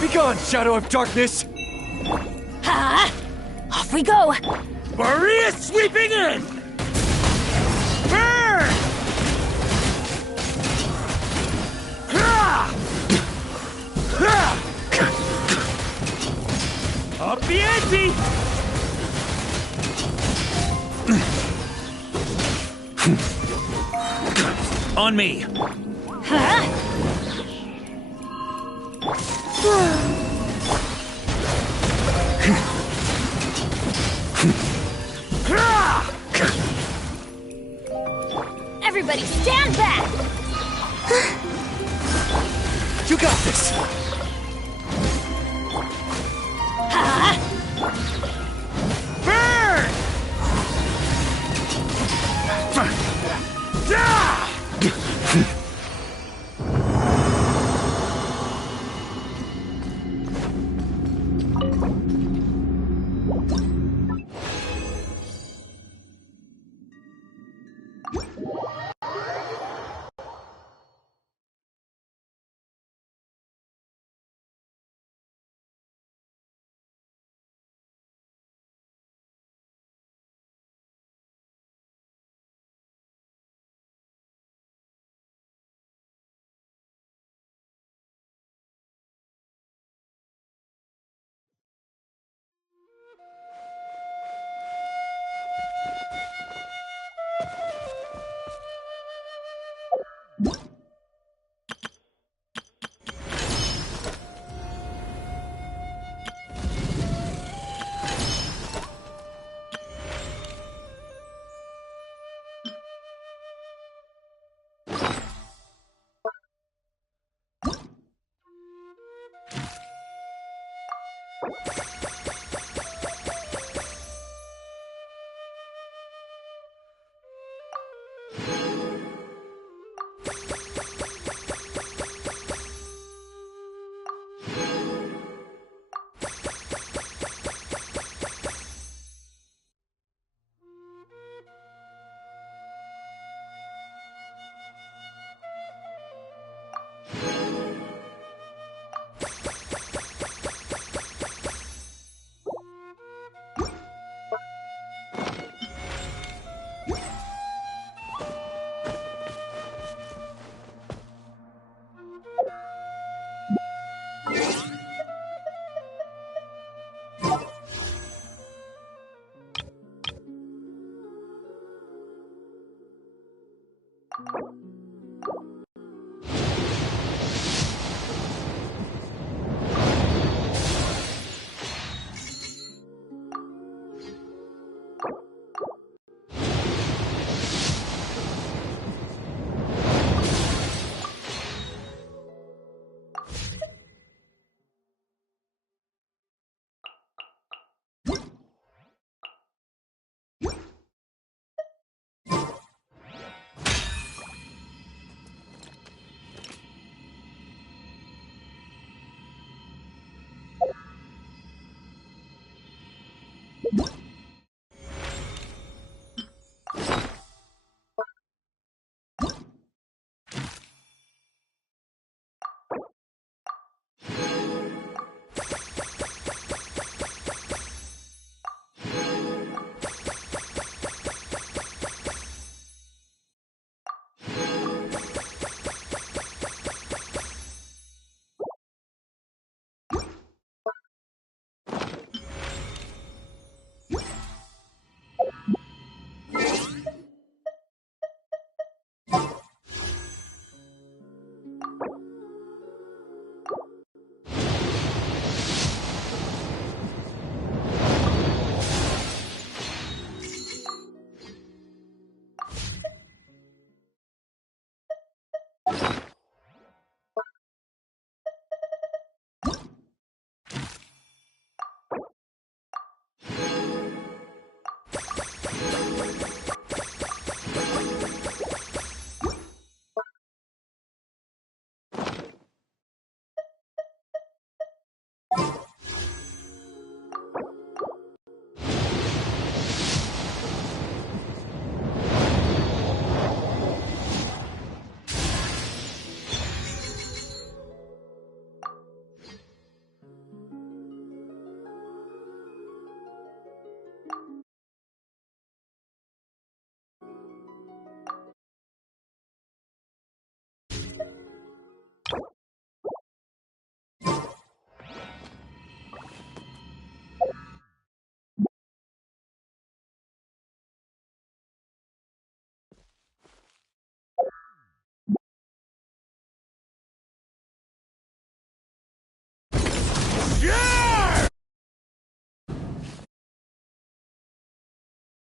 Be gone, Shadow of Darkness! Ha! Off we go! Maria sweeping in! Burn! Up the ante! On me! Huh? Everybody stand back! You got this! Ha! Burn! Huh?